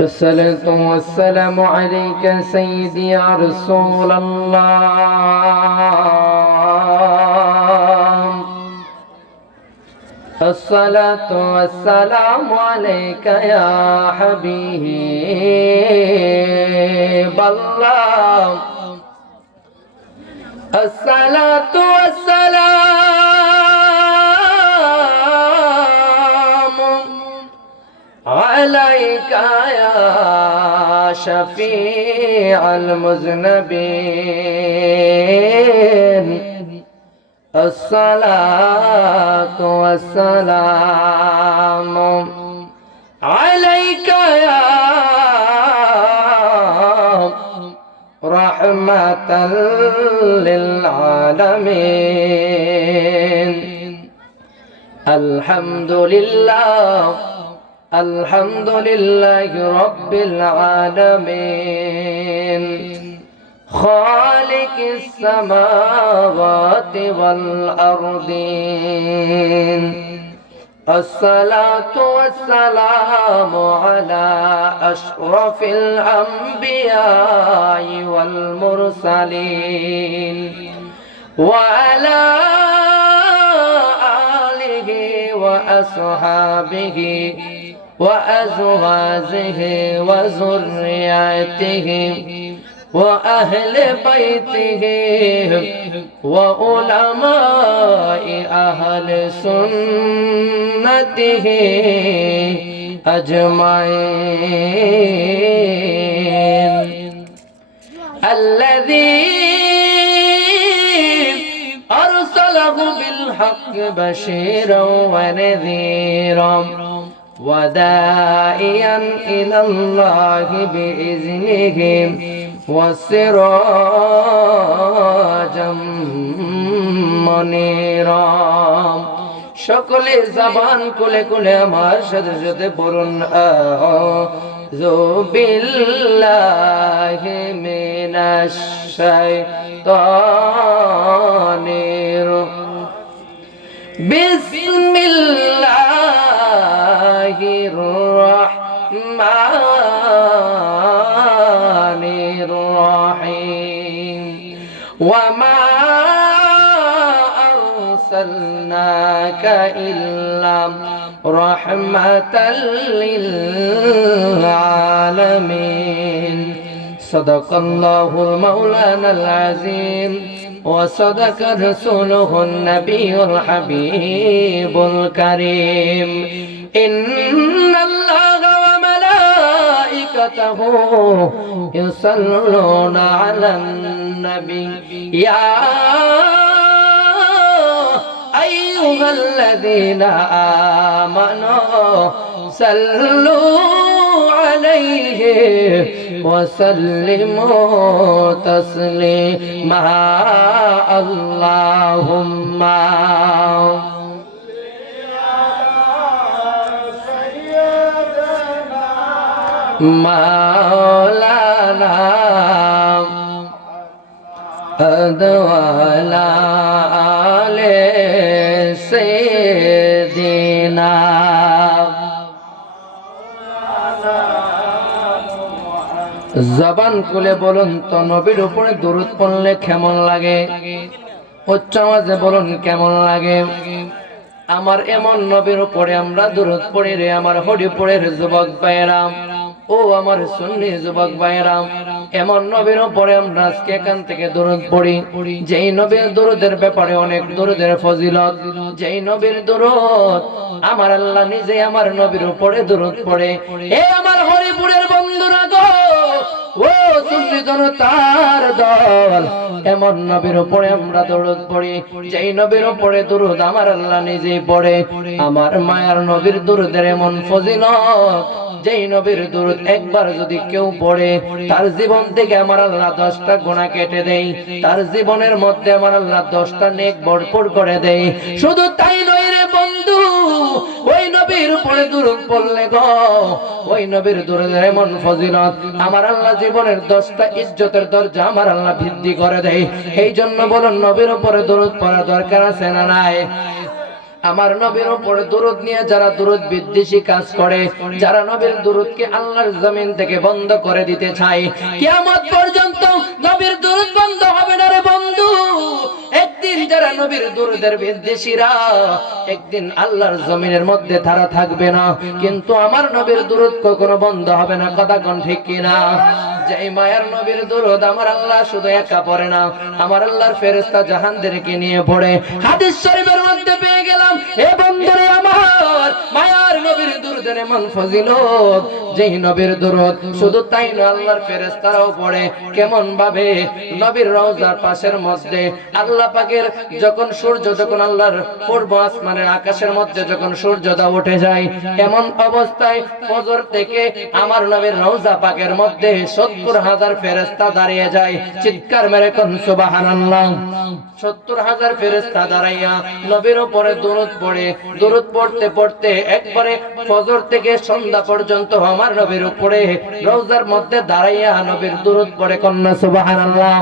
الصلاة والسلام عليك سيدي يا رسول الله. الصلاة والسلام عليك يا حبيب الله. الصلاة والسلام عليك يا شفيع المذنبين. الصلاة والسلام عليك يا رحمة للعالمين. الحمد لله الحمد لله رب العالمين خالق السماوات والأرضين. الصلاة والسلام على أشرف الأنبياء والمرسلين وعلى آله وأصحابه وأزواجه وذريته وأهل بيته وعلماء أهل سنته أجمعين. الذي أرسله بالحق بشيرا ونذيرا وداعيا إلى الله بإذنه وسراجا منيرا. সকলে জবান খুলে খুলে আমার সাথে সাথে পড়ুন আউযু বিল্লাহি মিনাশ শাইতানির বিসমিল্লাহির রাহমানির রাহিম। ওয়ামা আরসালনাকা ইল্লা রাহমাতাল লিল আলামিন। সাদাকাল্লাহুল মাওলানাল আযীম وصدق رسوله النبي الحبيب الكريم. إن الله وملائكته يصلون على النبي يا أيها الذين آمنوا صلوا عليه وسلموا تسليما. اللهم مولانا وعلى آل سيدنا. জবান খুলে বলুন তো নবীর উপরে দরুদ পড়লে কেমন লাগে? উচ্চ আওয়াজে বলুন কেমন লাগে? আমার এমন নবীর উপরে আমরা দরুদ পড়ি রে আমার হরিপুরের যুবক ভাইরা ও আমার সুন্নি যুবক ভাইরা। এমন নবীর উপরে আমরা আজকে এখান থেকে দরুদ পড়ি যেই নবীর দরুদের ব্যাপারে অনেক দরুদের ফজিলত। যেই নবীর দরুদ আমার আল্লাহ নিজে আমার নবীর উপরে দরুদ পড়ে। এ আমার হরিপুরের বন্ধুরা গো, ও সুন্নি জনতার দল, এমন নবীর উপরে আমরা দরুদ পড়ি যেই নবীর উপরে দরুদ আমার আল্লাহ নিজেই পড়ে। আমার মায়ার নবীর দরুদের এমন ফজিলত, যেই নবীর দরুদ একবার যদি কেউ পড়ে তার জীবন থেকে আমার আল্লাহ 10টা গুনাহ কেটে দেয়, তার জীবনের মধ্যে আমার আল্লাহ 10টা নেক ভরপুর করে দেয়। শুধু তাই নয় রে বন্ধু, ওই নবীর উপরে দরুদ পড়লে গো, ওই নবীর দরুদের এমন ফজিলত আমার আল্লাহ জীবনের 10টা ইজ্জতের দরজা আমার আল্লাহ বৃদ্ধি করে দেয়। এই জন্য বলুন নবীর উপরে দরুদ পড়া দরকার আছে না নাই? আমার নবীর উপরে দরুদ নিয়ে যারা দরুদ বিদ্বেষী কাজ করে, যারা নবীর দরুদকে আল্লাহর জমিন থেকে বন্ধ করে দিতে চায়, কিয়ামত পর্যন্ত নবীর দরুদ বন্ধ হবে না রে বন্ধু। একদিন যারা নবীর দরুদের বিদ্বেষীরা, একদিন আল্লাহর জমিনের মধ্যে তারা থাকবে না, কিন্তু আমার নবীর দরুদ কখনো বন্ধ হবে না। কথা কোন ঠিক কিনা? যেই মায়ার নবীর দরুদ আমার আল্লাহ শুধু একা পড়ে না, আমার আল্লাহর ফেরেশতা জাহানদেরকে নিয়ে পড়ে। হাদিস শরীফের মধ্যে পেয়ে গেলাম, এ বন্ধুরে আমার, মায়ার নবীর দরুদের এমন ফজিলত, যেই নবীর দরুদ শুধু তাই না, আল্লাহর ফেরেশতারাও পড়ে। কেমন ভাবে? নবীর রওজার পাশের মধ্যে আল্লাহ পাকের যখন সূর্য, যখন আল্লাহর পূর্ব আসমানের আকাশের মধ্যে যখন সূর্যটা উঠে যায়, এমন অবস্থায় ফজর থেকে আমার নবীর রওজা পাকের মধ্যে 70,000 ফেরেশতা দাঁড়িয়ে যায়। চিৎকার মেরে কোন সুবহানাল্লাহ। 70,000 ফেরেশতা দাঁড়াইয়া নবীর উপরে দরুদ পড়ে। দরুদ পড়তে পড়তে একবারে ফজর থেকে সন্ধ্যা পর্যন্ত আমার নবীর উপরে রওজার মধ্যে দাঁড়াইয়া নবীর দরুদ পড়ে। কন্যা সুবহানাল্লাহ।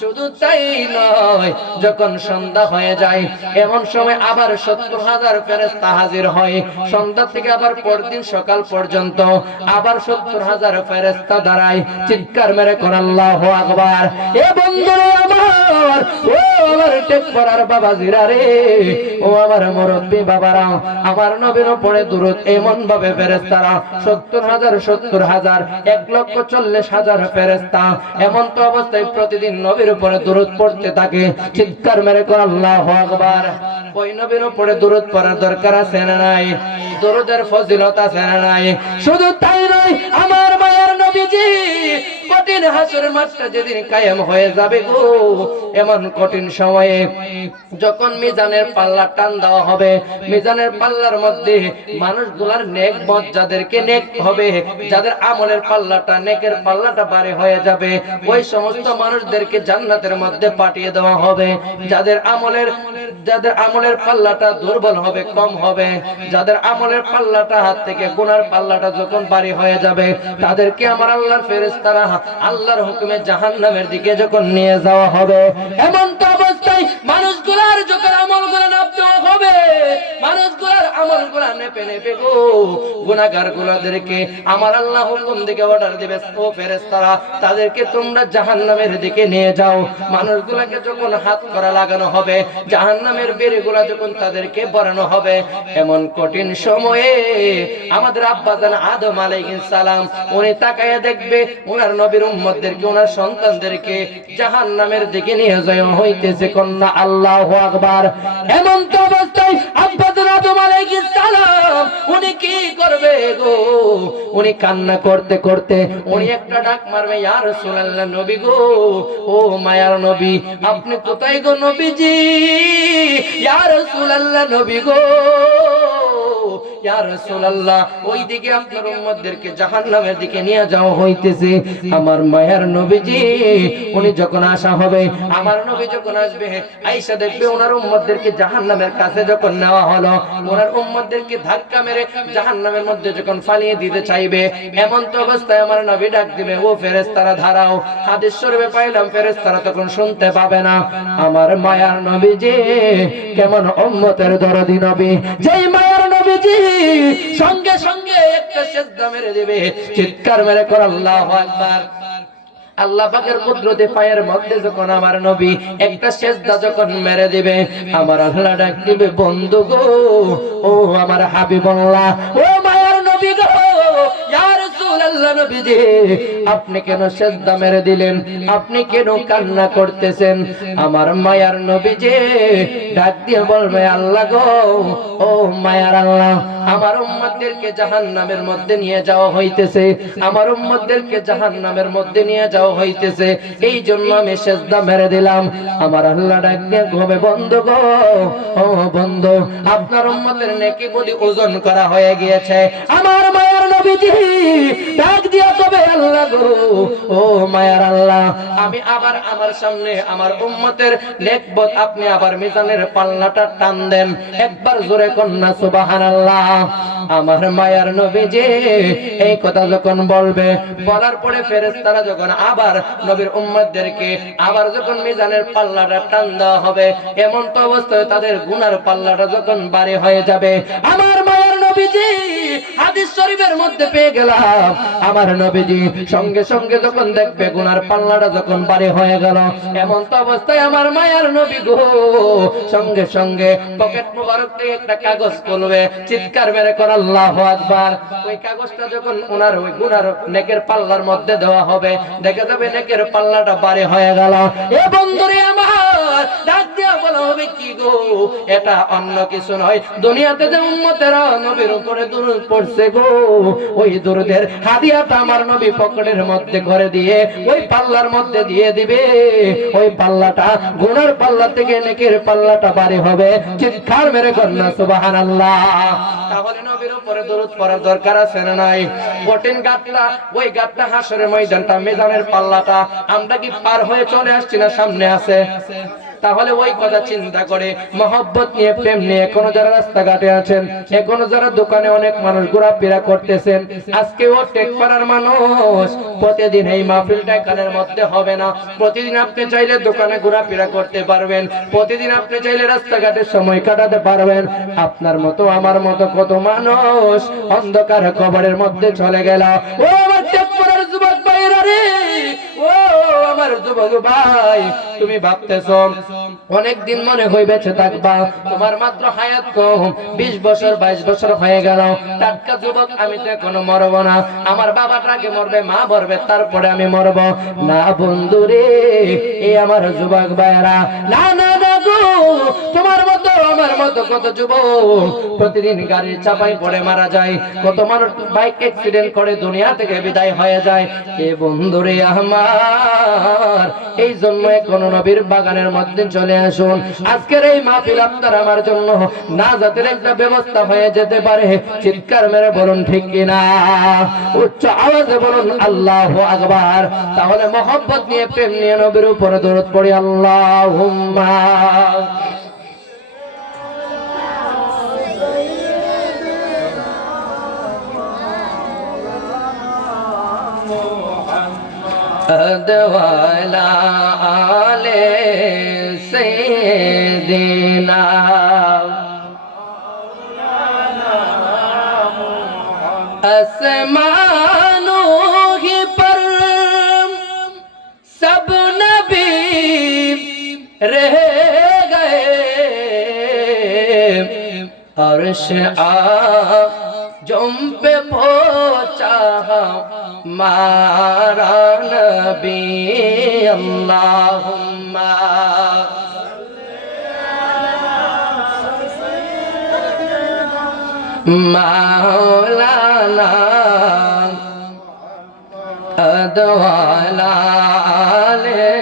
শুধু তাই নয়, যখন সন্ধ্যা হয়ে যায় এমন সময় আবার 70,000 ফেরেশতা হাজির হয়। সন্ধ্যা থেকে আবার পরদিন সকাল পর্যন্ত আবার 70,000 ফেরেশতা দাঁড়ায়। চিৎকার মেরে কোন আল্লাহু আকবার। এ বন্ধুরে আমার, ও আমার টেক পড়ার বাবাজিরা রে, ও আমার মুরব্বি বাবারা, আমার নবীর উপরে দরুদ এমন ভাবে ফেরেশতারা 70,000 70,000 1,40,000 ফেরেশতা এমন তো অবস্থায় প্রতিদিন নবীর উপরে দরুদ পড়তে থাকে। চিৎকার মেরে কোন আল্লাহু আকবার। ওই নবীর উপরে দরুদ পড়ার দরকার আছে না নাই? দরুদের ফজিলত আছে না নাই? শুধু তাই নয়, আমার মায়ের নবীজি কঠিন হাসরের মাঠটা যেদিন কায়েম হয়ে যাবে গো, এমন কঠিন সময়ে যখন মিজানের পাল্লা টান দেওয়া হবে, মিজানের পাল্লার মধ্যে মানুষগুলার নেক মত যাদেরকে নেক হবে, যাদের আমলের পাল্লাটা, নেকের পাল্লাটা ভারী হয়ে যাবে, ওই সমস্ত মানুষদেরকে জান্নাতের মধ্যে পাঠিয়ে দেওয়া হবে। যাদের আমলের পাল্লাটা দুর্বল হবে, কম হবে, যাদের আমলের পাল্লাটা হাত থেকে গুনার পাল্লাটা যখন ভারী হয়ে যাবে, তাদেরকে আমার আল্লাহর ফেরেশতারা আল্লাহর হুকুমে জাহান্নামের দিকে যখন নিয়ে যাওয়া হবে, এমন তো অবস্থায় মানুষগুলার যখন আমলগুলো নাপতে হবে, মানুষগুলার আমলগুলো নেপে নেপে গো গুনাহগার গুলাদেরকে আমার আল্লাহ হুকুম দিকে অর্ডার দিবে, ও ফেরেশতারা তাদেরকে তোমরা জাহান্নামের দিকে নিয়ে যাও। মানুষগুলাকে যখন হাত করা লাগানো হবে, জাহান্নামের বেড়িগুলা যখন তাদেরকে বরানো হবে, এমন কঠিন সময়ে আমাদের আব্বাজান আদম আলাইহিস সালাম উনি তাকায়া দেখবে ওনার নবীর উম্মতদেরকে, ওনার সন্তানদেরকে জাহান্নামের দিকে নিয়ে যাওয়া হইতেছে। কন্যা আল্লাহু আকবার। এমন তো অবস্থায় আব্বাজান আদম আলাইহিস সালাম উনি কি করবে গো? উনি কান্না করতে করতে উনি একটা ডাক মারবে, ইয়া রাসূলুল্লাহ, নবী গো, ও মায়ার নবী, আপনি কোথায় গো নবীজি? ইয়া রাসূলুল্লাহ, নবী গো, ইয়া রাসূলুল্লাহ, ওই দিকে আপনার উম্মতদেরকে জাহান্নামের দিকে নিয়ে যাওয়া হইতেছে। আমার মায়ার নবীজি উনি যখন আসা হবে, আমার নবী যখন আসবে, আয়েশা দেখবে ওনার উম্মতদেরকে জাহান্নামের কাছে যখন নেওয়া হলো, ওনার উম্মতদেরকে ধাক্কা মেরে জাহান্নামের মধ্যে যখন ফালিয়ে দিতে চাইবে, এমন তো অবস্থায় আমার নবী ডাক দিবে, ও ফেরেশতারা দাঁড়াও। হাদিস শরীফে পাইলাম ফেরেশতারা তখন শুনতে পাবে না। আমার মায়ার নবীজি কেমন উম্মতের দরদি নবী, যেই মায়ার নবীজি সঙ্গে সঙ্গে একটা সিজদা মেরে দিবে। চিৎকার মেরে কর আল্লাহু আকবার। আল্লাহ পাকের কুদরতে পায়ের মধ্যে যখন আমার নবী একটা সিজদা যখন মেরে দিবে, আমার আল্লাহ ডাক দিবে, বন্ধু গো, ও আমার হাবিবুল্লাহ, ও মায়ার নবী গো, ইয়া রাসূলুল্লাহ, নবীজি আপনি কেন সিজদা মেরে দিলেন? আপনি কেন কান্না করতেছেন? আমার মায়ার নবীজি ডাক দিয়ে বলবে, আল্লাহ গো, ও মায়ার আল্লাহ, আমার উম্মতদেরকে জাহান্নামের মধ্যে নিয়ে যাওয়া হইতেছে, আমার উম্মতদেরকে জাহান্নামের মধ্যে নিয়ে যাওয়া হইতেছে, এই জন্য আমি সিজদা মেরে দিলাম। আমার আল্লাহ ডাক দিয়ে কবে, বন্ধু গো, ও বন্ধু, আপনার উম্মতের নেকি বডি ওজন করা হয়ে গিয়েছে। আমার মায়ার নবীজি ডাক দিয়া কবে আল্লাহ গো, ও মায়ার আল্লাহ, আমি আবার আমার সামনে আমার উম্মতের নেকবত আপনি আবার মিজানের পাল্লাটা টান দেন। একবার জোরে কন্যা সুবহানাল্লাহ। আমার মায়ার নবীজি এই কথা যখন বলবে, বলার পরে ফেরেশতারা যখন আবার নবীর উম্মতদেরকে আবার যখন মিজানের পাল্লাটা টান দেওয়া হবে, এমন তো অবস্থায় তাদের গুনার পাল্লাটা যখন ভারী হয়ে যাবে, আমার মায়ার নবীজি হাদিস শরীফের মধ্যে পেয়ে গেলাম, আমার নবীজি সঙ্গে সঙ্গে যখন দেখবে গুনার পাল্লাটা যখন ভারী হয়ে গেল, এমন তো অবস্থায় আমার মায়ার নবী গো সঙ্গে সঙ্গে পকেট মোবারক থেকে একটা কাগজ খুলবে, চিৎকার মেরে কর আল্লাহু আকবার। ওই কাগজটা যখন ওনার ওই গুনার নেকের পাল্লার মধ্যে দেওয়া হবে, দেখা যাবে নেকের পাল্লাটা ভারী হয়ে গেল। এ বন্ধুরে আমার, ডাক দিয়া বলা হবে কি গো, এটা অন্য কিছু নয়, দুনিয়াতে যে উম্মতেরা নবীর উপরে দুরূদ পড়ছে গো, ওই দুরূদের হাদিয়াটা আমার নবী পকেটের মধ্যে করে দিয়ে ওই পাল্লার মধ্যে দিয়ে দিবে। ওই পাল্লাটা গুনার পাল্লা থেকে নেকের পাল্লাটা ভারী হবে। চিৎকার মেরে কন্যা সুবহানাল্লাহ। তাহলে নবীর উপরে দরুদ পড়ার দরকার আছে না নাই? কঠিন গাতটা, ওই গাতটা হাসরের ময়দানটা, মিজানের পাল্লাটা আমরা কি পার হয়ে চলে আসছি না সামনে আছে? তাহলে ওই কথা চিন্তা করে মহব্বত নিয়ে, প্রেম নিয়ে এখনো যারা রাস্তাঘাটে আছেন, এখনো যারা দোকানে অনেক মানুষ ঘোরাফেরা করতেছেন, আজকেও টেকপাড়ার মানুষ প্রতিদিন এই মাহফিলটা কানের মধ্যে হবে না। প্রতিদিন আপনি চাইলে দোকানে ঘোরাফেরা করতে পারবেন, প্রতিদিন আপনি চাইলে রাস্তাঘাটে সময় কাটাতে পারবেন। আপনার মতো আমার মতো কত মানুষ অন্ধকার কবরের মধ্যে চলে গেল। ও আমার টেকপাড়ার যুবক ভাইরা রে, ও আমার যুবক ভাই, তুমি ভাবতেছো অনেকদিন মনে হয় বেঁচে থাকবা, তোমার মাত্র হায়াত কম, 20 বছর 22 বছর হয়ে গেল, টাটকা যুবক, আমি তো এখনো মরব না, আমার বাবাটা আগে মরবে, মা মরবে, তারপরে আমি মরব না। বন্ধু রে, এই আমার যুবক ভাইরা, না না না গো, তোমার মতো আমার মতো কত যুবক প্রতিদিন গাড়ির চাপায় পড়ে মারা যায়, কত মানুষ বাইক অ্যাক্সিডেন্ট করে দুনিয়া থেকে বিদায় হয়ে যায়। এ বন্ধু রে আমার, এই জন্য কোন নবীর বাগানের মধ্যে চলে আসুন। আজকের এই মাহফিল আপনার আমার জন্য নাজাতের একটা ব্যবস্থা হয়ে যেতে পারে। চিৎকার মেরে বলুন ঠিক কিনা, উচ্চ আওয়াজে বলুন আল্লাহু আকবার। তাহলে মহব্বত নিয়ে, প্রেম নিয়ে নবীর উপরে দরুদ পড়ি, আল্লাহুম্মা अदवाला आले सैयदना आसमानों ही पर सब नबी रह गए, अर्श आ जुम पे पहुंचा मारा नबी, अल्लाहुम्मा मौलाना अदवाला ले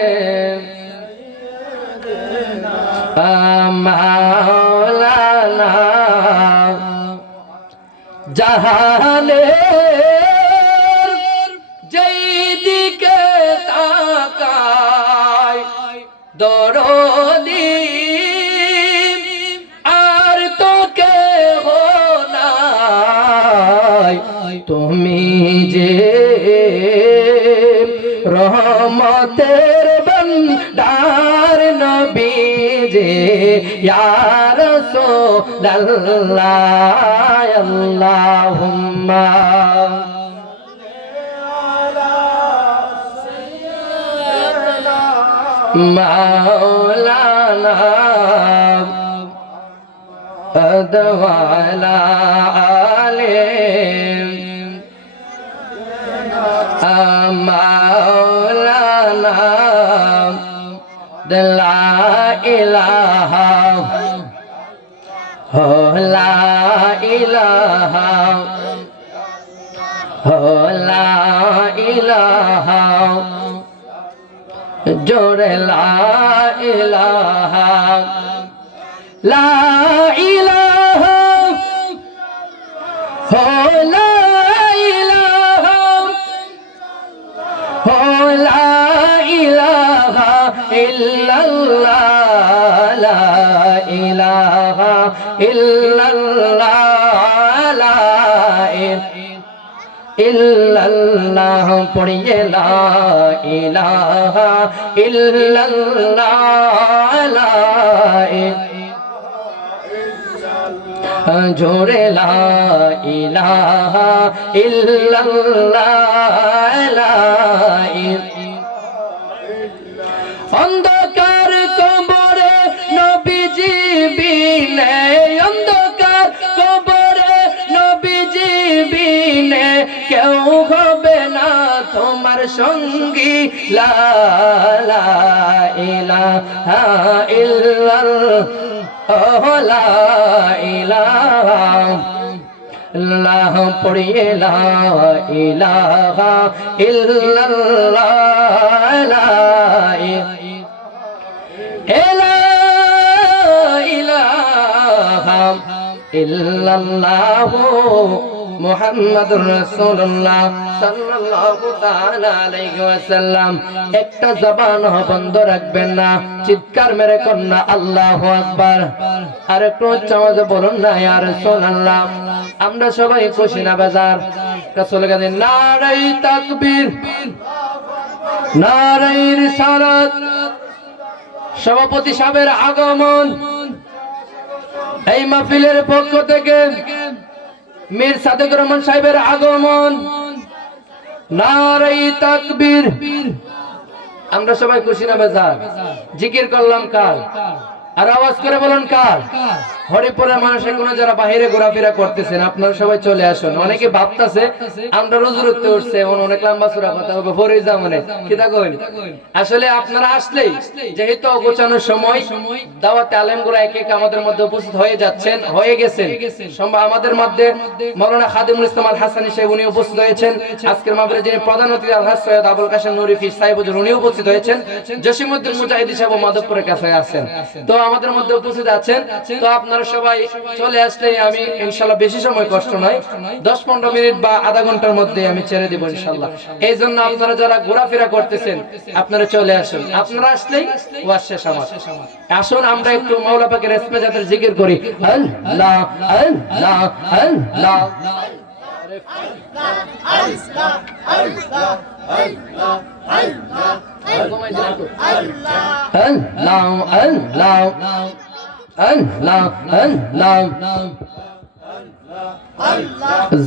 मौलाना जहाने যেদিকে তাকাই দরদি আর তো কেহ নাই, তুমি যে রহমতের ভান্ডার নবী যে ইয়া রাসূলুল্লাহ, আল্লাহুম্মা मौलाना अदवाला आले मौलाना ला इलाहा हो, ला इलाहा हो, ला इलाहा जोड़े ला इलाहा, ला इलाहा हो, ला इलाहा ইল্লাল্লাহ লা ইলাহা ইল্লাল্লাহ লা ইল্লাল্লাহ পড়িয়ে লা ইলাহা ইল্লাল্লাহ লা জোরে লা ইলাহা ইল্লাল্লাহ লা অন্ধকার কবরে নবীজি বিনে অন্ধকার কবরে নবীজি বিনে কেউ হবে না তোমার সঙ্গী লা ইলাহা ইল্লাল্লাহ লা ইলাহা পড়িয়ে লা ইলাহা ইল্লাল্লাহ লা ইলাহা ইল্লাল্লাহ মুহাম্মাদুর রাসূলুল্লাহ সাল্লাল্লাহু তাআলা আলাইহি ওয়াসাল্লাম। একটা জবান বন্ধ রাখবেন না, চিৎকার মেরে কন্যা আল্লাহু আকবার। আর একটু আওয়াজে বলুন না ইয়া রাসূলুল্লাহ। আমরা সবাই খুশি না বেজার? রাসূল গানে নারাই তাকবীর, নারাই রিসালাত। সভাপতি সাহেবের আগমন, এই মাহফিলের পক্ষ থেকে মীর সাদেক রহমান সাহেবের আগমন, নারাই তাকবীর। আমরা সবাই খুশি না বেজার? জিকির করলাম কার? আর আওয়াজ করে বলুন কার? হরিপুরের মানুষের কোন যারা বাহিরে ঘোরাফেরা করতেছেন আপনারা সবাই চলে আসুন। অনেকে ভাবতেছে আমরা রোজুর উঠতে উঠছে অনেক লম্বা সুরা কথা হবে ভরে যা মনে কিতা কইন। আসলে আপনারা আসলেই যেহেতু অগোছানোর সময় দাওয়াতে আলেমগুলো এক এক আমাদের মধ্যে উপস্থিত হয়ে যাচ্ছেন, হয়ে গেছেন। সম্ভব আমাদের মধ্যে মাওলানা খাদিমুল ইসলাম আল হাসানী সাহেব উনি উপস্থিত হয়েছেন। আজকের মাহফিলে যিনি প্রধান অতিথি আলহাজ সৈয়দ আবুল কাশেম নুরি ফিস সাহেব উনি উপস্থিত হয়েছেন। জসিমউদ্দিন মুজাহিদি সাহেব মাধবপুরের কাছে আছেন, তো আমাদের মধ্যে উপস্থিত আছেন। তো আপনারা সবাই চলে আসলে আমি ইনশাআল্লাহ বেশি সময় কষ্ট নয়, 10-15 মিনিট বা আধা ঘন্টার মধ্যে আমি ছেড়ে দিব ইনশাআল্লাহ। এই জন্য আপনারা যারা ঘোরাফেরা করতেছেন আপনারা চলে আসুন। আপনারা আসলেই ওয়াজ শেষ আমার। আসুন আমরা একটু মাওলা পাকের ইসমে জাতের জিকির করি। আল্লাহ আল্লাহ আল্লাহ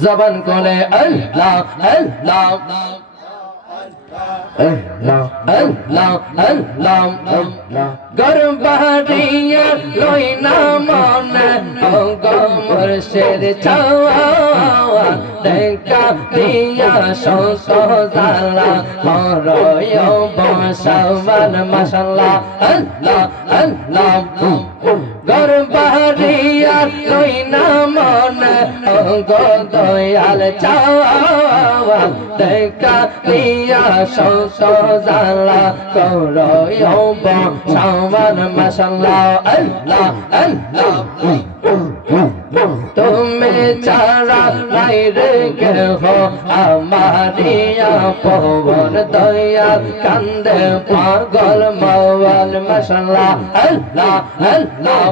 জবান কোলে আল্লাহ আল্লাহ গরম বাহারিয়া লই না মনে গমর শের ছাওয়া দেখা দিয়া সন্ত জালা মরয় বসাবান মাশাআল্লাহ আল্লাহ আল্লাহ গরম বাহারিয়া লই না মনে দয়াল ছাওয়া দেখা দিয়া সন্ত জালা করয় বসাবান মাশাআল্লাহ আল্লাহ আল্লাহ তুমি ছাড়া নাই রে কেহ আমারিয়া পবন দয়াল কান্দে পাগল মওয়াল মাশাআল্লাহ আল্লাহ আল্লাহ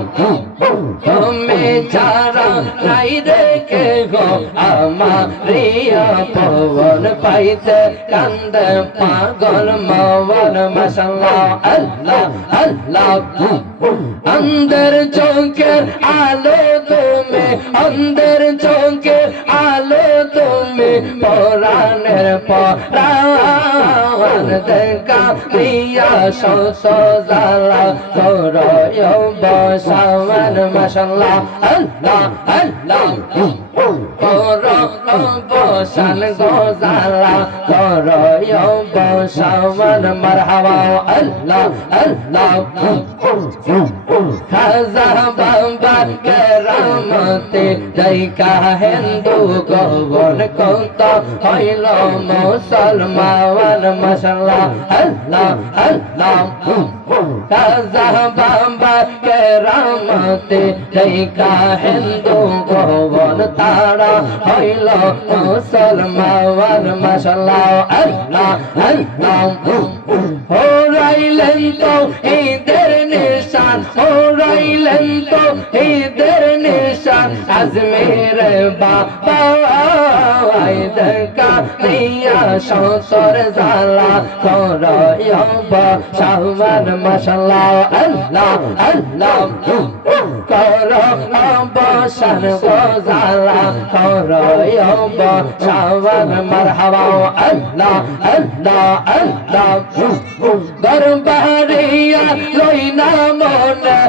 তুমি ছাড়া নাই রে কেহ আমারিয়া পবন পাইতে কান্দে পাগল মওয়াল মাশাআল্লাহ আল্লাহ আল্লাহ अंदर चौके आलो तुम्हें अंदर चौके आलो तुम्हें पुराने पुरान देखा दिया सो जाला करो यो बसावन माशाल्लाह अल्लाह अल्लाह करो बसान गोजाला करो यो बसावन मरहबा अल्लाह अल्लाह खाजा बाबा केरामते দেখা হিন্দু গগন কত হইল মুসলমান মাশাআল্লাহ আল্লাহ আল্লাহ খাজা বাবা কেরামতে দেখা হিন্দু গগন তারা হইল মুসলমান মাশাআল্লাহ আল্লাহ আল্লাহ রইলেন তো ঈদের নিশান ও রইলেন তো ঈদের নিশান আজমের বাবা দেখা দিয়া সন্তর জালা করয়ব শাহবান মাশাআল্লাহ আল্লাহ আল্লাহ করয়ব শাহজালা করয়ব শাহবান মারহাবা আল্লাহ আল্লাহ আল্লাহ দরবারিয়া লইনা মনে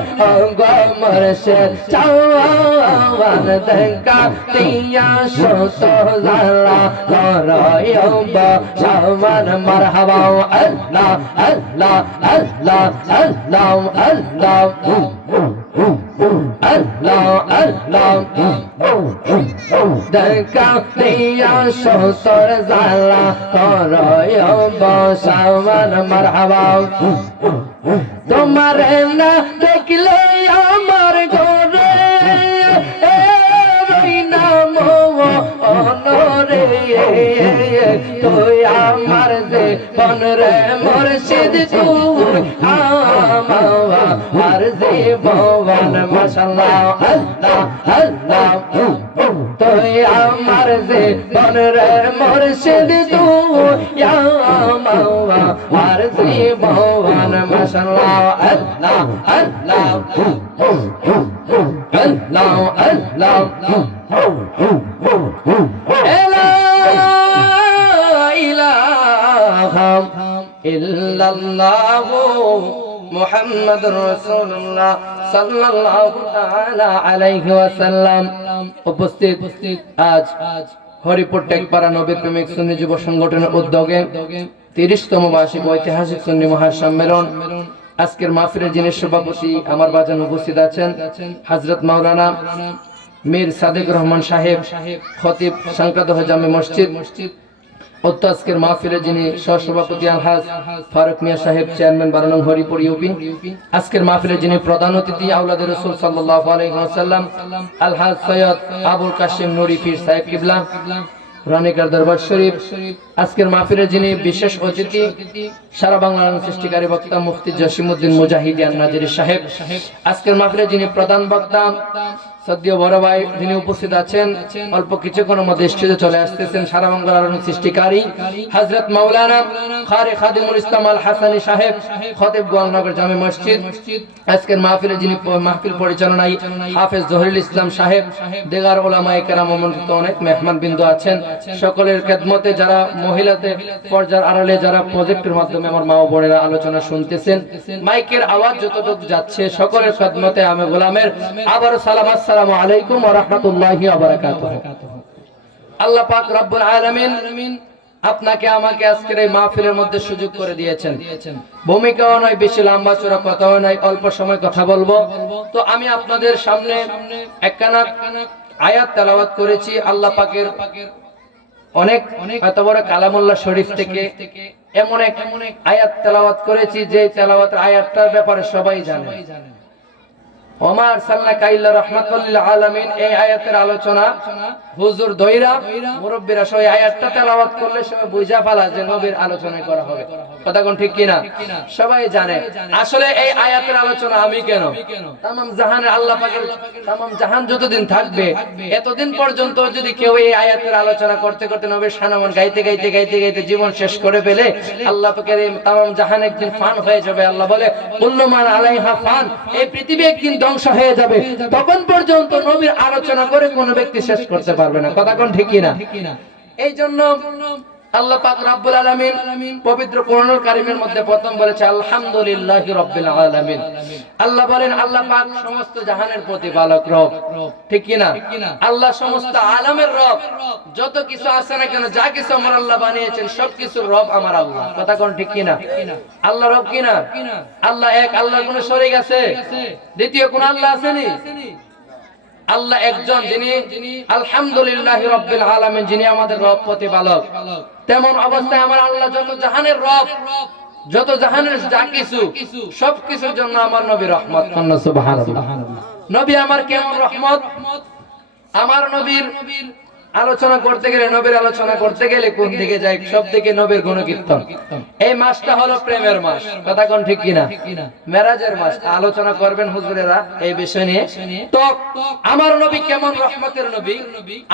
গমর সে চাওয়ান দেখা দিয়া সন্তর জালা করয়ব শাহবান মারহাবা আল্লাহ আল্লাহ আল্লাহ আল্লাহ আল্লাহ আল্লাহ আল্লাহ দেখা দিয়া সন্তর জালা করয়ব শাহবান মারহাবা তোমার না দেখলে আমার ঘরে অনরে তুই আমার যে বনরে মুর্শিদ তুই আমার জীবন মাশাআল্লাহ আল্লাহ আল্লাহ তুই আমার যে বনরে মুর্শিদ তুই আমার জীবন মাশাআল্লাহ আল্লাহ আল্লাহ আল্লাহ আল্লাহ লা ইলাহা ইল্লাল্লাহ মুহাম্মাদুর রাসূলুল্লাহ সাল্লাল্লাহু তাআলা আলাইহি ওয়াসাল্লাম। উপস্থিত আজ হরিপুর টেকপাড়া নবী প্রেমিক সুন্নি যুব সংগঠনের উদ্যোগে 30তম বার্ষিক ঐতিহাসিক সুন্নি মহাসম্মেলন। আজকের মাহফিলের যিনি সভাপতি আমার বাজান উপস্থিত আছেন হযরত মাওলানা মীর সাদেক রহমান সাহেব, খতিব সাংকাদহ জামে মসজিদ। আজকের মাহফিলে যিনি সহসভাপতি আলহাজ ফারুক মিয়া সাহেব, চেয়ারম্যান 12 নং হরিপুর ইউপি। আজকের মাহফিলে যিনি প্রধান অতিথি আওলাদে রাসূল সাল্লাল্লাহু আলাইহি ওয়াসাল্লাম আলহাজ সৈয়দ আবুল কাসিম নুরি পীর সাহেব কিবলা রানীকার দরবার শরীফ। আজকের মাহফিলে যিনি বিশেষ অতিথি সারা বাংলার সৃষ্টিকারী বক্তা মুফতি জসিমউদ্দিন মুজাহিদিয়ান নাজিরি সাহেব। আজকের মাহফিলে যিনি প্রধান বক্তা সদ্য বড় ভাই যিনি উপস্থিত আছেন, অল্প কিছুক্ষণের মধ্যে স্টেজে চলে আসতেছেন সারা বাংলার সৃষ্টিকারী হযরত মাওলানা খারে খাদিমুল ইসলাম আল হাসানী সাহেব, খতিব গোয়ালনগর জামে মসজিদ। আজকের মাহফিলে যিনি মাহফিল পরিচালনায় হাফেজ জহিরুল ইসলাম সাহেব, দেগার উলামায়ে কেরাম আমন্ত্রিত অনেক মেহমান বিন্দু আছেন। সকলের খেদমতে যারা মহিলাতে পর্দার আড়ালে যারা প্রজেক্টের মাধ্যমে আমার মা ও বোনেরা আলোচনা শুনতেছেন, মাইকের আওয়াজ যতটুকু যাচ্ছে সকলের খেদমতে আমি গোলামের আবার সালাম আসসালামু আলাইকুম ওয়া রাহমাতুল্লাহি ওয়া বারাকাতুহু। আল্লাহ পাক রব্বুল আলামিন আপনাকে আমাকে আজকের এই মাহফিলের মধ্যে সুযোগ করে দিয়েছেন। ভূমিকাও নয়, বেশি লম্বা চড়া কথাও নয়, অল্প সময় কথা বলবো। তো আমি আপনাদের সামনে একখানা আয়াত তেলাওয়াত করেছি আল্লাহ পাকের অনেক এত বড় কালামুল্লাহ শরীফ থেকে এমন এক আয়াত তেলাওয়াত করেছি যে তেলাওয়াতের আয়াতটার ব্যাপারে সবাই জানে। ওমা আরসালনাকা ইল্লা রাহমাতাল লিল আলামিন, এই আয়াতের আলোচনা হুজুর দইরা মুরব্বিরা সবাই আয়াতটা তেলাওয়াত করলে সবাই বুঝা ফেলা যে নবীর আলোচনা করা হবে। কথা কোন ঠিক কিনা? সবাই জানে। আসলে এই আয়াতের আলোচনা আমি কেন, তামাম জাহানের আল্লাহ পাকের তামাম জাহান যতদিন থাকবে এতদিন পর্যন্ত যদি কেউ এই আয়াতের আলোচনা করতে করতে নবীর শানামান গাইতে গাইতে গাইতে গাইতে জীবন শেষ করে ফেলে, আল্লাহ পাকের এই তামাম জাহান একদিন ফান হয়ে যাবে। আল্লাহ বলে কুল্লু মান আলাইহা ফান, এই পৃথিবী একদিন ধ্বংস হয়ে যাবে। তখন পর্যন্ত নবীর আলোচনা করে কোন ব্যক্তি শেষ করতে পারবে না। কথা কোন ঠিক কিনা? এই জন্য আল্লাহ পাক রব্বুল আলামিন পবিত্র কোরআনুল কারীমের মধ্যে প্রথম বলেছে আলহামদুলিল্লাহি রাব্বিল আলামিন। আল্লাহ বলেন আল্লাহ পাক সমস্ত জাহানের প্রতিপালক রব, ঠিক কিনা? আল্লাহ সমস্ত আলামের রব। যত কিছু আছে না কেন, যা কিছু আমার আল্লাহ বানিয়েছেন সবকিছুর রব আমার আল্লাহ। কথা কোন ঠিক কিনা? আল্লাহ রব কিনা? আল্লাহ এক, আল্লাহর কোনো শরীক আছে? দ্বিতীয় কোন আল্লাহ আছেনি? আল্লাহ একজন, যিনি আলহামদুলিল্লাহি রাব্বিল আলামিন, যিনি আমাদের রব প্রতিপালক। তেমন অবস্থায় আমার আল্লাহ যত জাহানের রব, যত জাহানের যা কিছু সবকিছুর জন্য আমার নবী রহমত। সুবহানাল্লাহ। নবী আমার কেমন রহমত? আমার নবীর আলোচনা করতে গেলে, নবীর আলোচনা করতে গেলে কোন দিকে যাই? সব দিকে নবীর গুণকীর্তন। এই মাসটা হলো প্রেমের মাস, কথা কোন ঠিক কিনা? মেরাজের মাস। আলোচনা করবেন হুজুরেরা এই বিষয় নিয়ে। তো আমার নবী কেমন রহমতের নবী,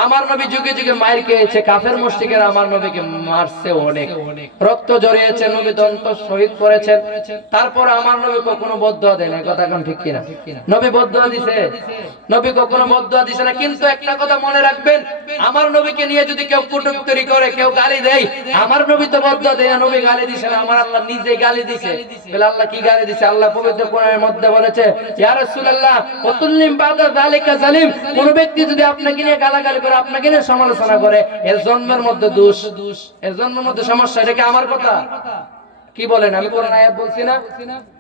আমার নবী যুগে যুগে মায়ের খেয়েছে, কাফের মুশরিকেরা আমার নবীকে মারছে অনেক, রক্ত ঝরিয়েছে, নবী দন্ত শহীদ করেছেন, তারপর আমার নবী কখনো বদদুয়া দেয় না, কথা কোন ঠিক কিনা? নবী বদদুয়া দিছে? নবী কখনো বদদুয়া দিছে না। কিন্তু একটা কথা মনে রাখবেন, আমার নবীকে নিয়ে যদি কেউ কটূক্তি করে, কেউ গালি দেয়, আমার নবী তো বদদুয়া দেয় না, নবী গালি দিছে না, আমার আল্লাহ নিজে গালি দিছে। বলে আল্লাহ কি গালি দিছে? আল্লাহ পবিত্র কোরআনের মধ্যে বলেছে, ইয়া রাসূলুল্লাহ ওয়াতুল্লিম বাদা যালিকা জালিম। কোন ব্যক্তি যদি আপনাকে নিয়ে গালাগালি করে, আপনাকে নিয়ে সমালোচনা করে, এর জন্মের মধ্যে দোষ, এর জন্মের মধ্যে সমস্যা। এটা কি আমার কথা? কি বলেন? আমি কোরআন আয়াত বলছি না?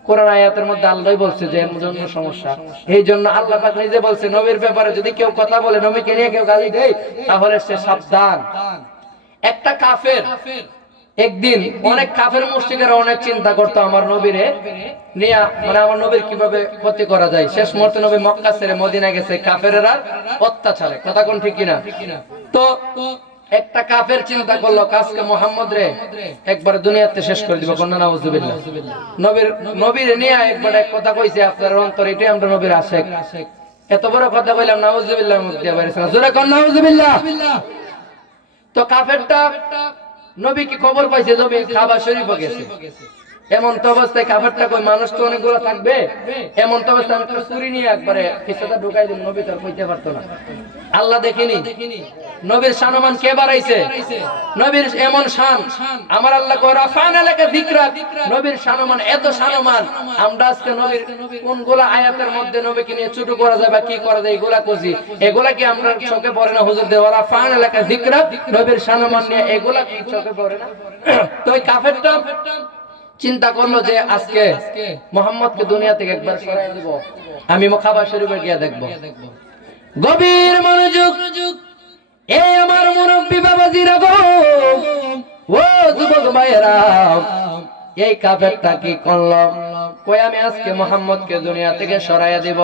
কোরআন আয়াতের মধ্যে আল্লাহই বলছে যে এর জন্য সমস্যা। এই জন্য আল্লাহ পাক নিজে বলছে, নবীর ব্যাপারে যদি কেউ কথা বলে, নবীকে নিয়ে কেউ গালি দেয়, তাহলে সে সাবধান। একটা কাফের একদিন, অনেক কাফের মুশরিকেরা অনেক চিন্তা করতো আমার নবীরে নিয়ে, মানে আমার নবীর কিভাবে ক্ষতি করা যায়। শেষ মুহূর্তে নবী মক্কা ছেড়ে মদিনা গেছে কাফেরেরা অত্যাচারে, কথা কোন ঠিক কিনা? তো একটা কাফের চিন্তা করলো, কাজকে মুহাম্মদ রে একবার দুনিয়াতে শেষ করে দিব, কোন নাউজুবিল্লাহ। নবীর নিয়ে একবার এক কথা কইছে, আপনার অন্তর এটাই আমরা নবীর আশিক। এত বড় কথা কইলাম, নাউজুবিল্লাহ মুখ দিয়ে বাইরেছে না, জোরে কোন নাউজুবিল্লাহ। তো কাফেরটা নবী কি খবর পাইছে, নবী কাবা শরীফে গেছে। এমন তো অবস্থায় কাফেরটা কই, মানুষ তো অনেকগুলো থাকবে, এমন তো অবস্থায় একটা ছুরি নিয়ে একবারে খিসাটা ঢুকাই দিল, নবী তার কইতে পারতো না। আল্লাহ দেখেনি নবীর শানমান কে বাড়াইছে? নবীর এমন শান, আমার আল্লাহ কয় রাফানা লাকা যিকরা, নবীর শানমান এত শানমান। আমরা আজকে নবীর কোনগুলা আয়াতের মধ্যে নবীকে নিয়ে ছোট করা যায় বা কি করা যায় এগুলা কইছি, এগুলা কি আমরা চোখে পড়ে না? হুজুর দেওয়া রাফানা লাকা যিকরা, নবীর শানমান নিয়ে এগুলা কি চোখে পড়ে না? তো ওই কাফেরটা চিন্তা করলো যে আজকে মুহাম্মদকে দুনিয়া থেকে একবার সরাই দেব, আমি কাবা শরীফে গিয়ে দেখব। গভীর মনোযোগ, এই আমার মুরব্বী বাবাজিরা গো, ও যুবক ভাইয়েরা, এই কাফেরটা কি করলো? কই আমি আজকে মুহাম্মদকে দুনিয়া থেকে সরাইয়া দেব।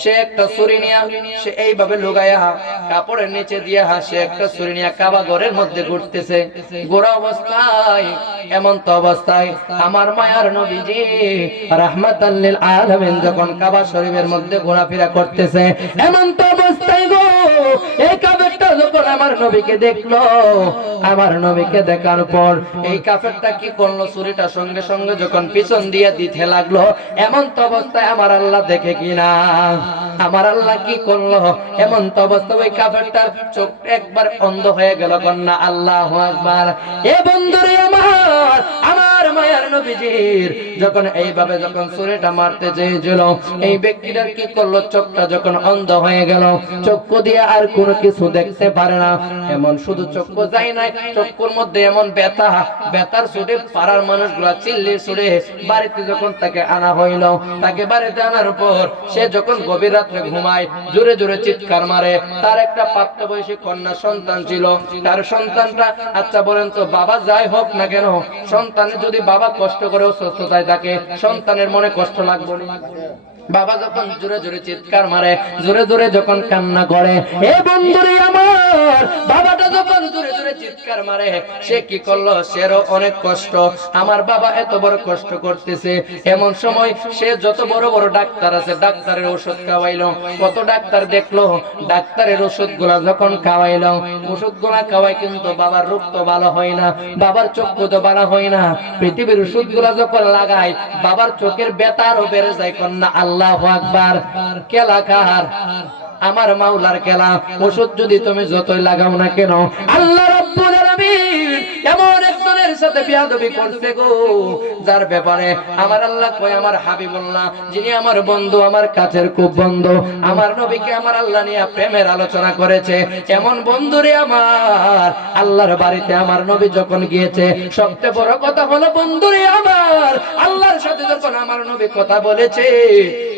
সে একটা ছুরি নিয়া, সে এইভাবে লুগাইয়া কাপড়ের নিচে দিয়া সে একটা ছুরি নিয়া কাবা ঘরের মধ্যে ঘুরতেছে। গোড়া অবস্থায়, এমন তো অবস্থায় আমার মায়ার নবীজি রাহমাতাল লিল আলামিন যখন কাবা শরীফের মধ্যে ঘোরাফেরা করতেছে, এমন তো অবস্থায় গো এই কাফেরটা যখন আমার নবীকে দেখলো, আমার নবীকে দেখার পর এই কাফেরটা কি করলো? ছুরিটা সঙ্গে সঙ্গে যখন পিছন দিয়ে দিতে লাগলো, এমন তো অবস্থায় আমার আল্লাহ দেখে কিনা, আমার আল্লাহ কি করলো? এমন তো অবস্থায় ওই কাফেরটার চোখ একবার অন্ধ হয়ে গেল। কন্যা আল্লাহু আকবার। এ বন্ধুরে আমার, আমার মায়ার নবীজির যখন এইভাবে যখন ছুরিটা মারতে চেয়েছিল, এই ব্যক্তিটার কি করলো? চোখটা যখন অন্ধ হয়ে গেল, চক্ষু দিয়ে আর কোনো কিছু দেখতে পারে না। এমন শুধু চক্ষু যায় নাই, চক্ষুর মধ্যে এমন ব্যথা, ব্যথার ছুটে পাড়ার মানুষগুলা চিল্লি ছুড়ে বাড়িতে যখন তাকে আনা হইল, তাকে বাড়িতে আনার পর সে যখন গভীর রাত্রে ঘুমায়, জোরে জোরে চিৎকার মারে। তার একটা প্রাপ্তবয়স্ক কন্যা সন্তান ছিল। তার সন্তানটা, আচ্ছা বলেন তো বাবা যাই হোক না কেন, সন্তানের যদি বাবা কষ্ট করে অসুস্থতায় থাকে, সন্তানের মনে কষ্ট লাগবে না? বাবা যখন জোরে জোরে চিৎকার মারে, জোরে জোরে যখন কান্না করে, এ বন্ধুরে আমার, বাবাটা যখন জোরে জোরে চিৎকার মারে, সে কি করলো? সেরও অনেক কষ্ট। আমার বাবা এত বড় কষ্ট করতেছে। এমন সময় সে যত বড় বড় ডাক্তার আছে, ডাক্তারের ওষুধ খাওয়াইলো। কত ডাক্তার দেখলো, ডাক্তারের ওষুধগুলা যখন খাওয়াইলো, ওষুধগুলা খাওয়াই কিন্তু বাবার রোগ তো ভালো হয় না, বাবার চক্ষু তো ভালো হয় না। পৃথিবীর ওষুধগুলা যখন লাগাই, বাবার চোখের ব্যথা আরো বেড়ে যায়। কন্যা আল্লাহু আকবার। কেলা কার? আমার মাওলার কেলা। ওষুধ যদি তুমি যতই লাগাও না কেন, আল্লাহ রাব্বুল আলামিন এমন একজনের সাথে বিয়াদবি করছে গো, যার ব্যাপারে আমার আল্লাহ কয়, আমার হাবিবুল্লাহ যিনি আমার বন্ধু, আমার কাছের খুব বন্ধু, আমার নবীকে আমার আল্লাহ নিয়ে প্রেমের আলোচনা করেছে। এমন বন্ধুরে আমার, আল্লাহর বাড়িতে আমার নবী যখন গিয়েছে, সবচেয়ে বড় কথা হলো বন্ধুরে আমার, আল্লাহর সাথে যখন আমার নবী কথা বলেছে,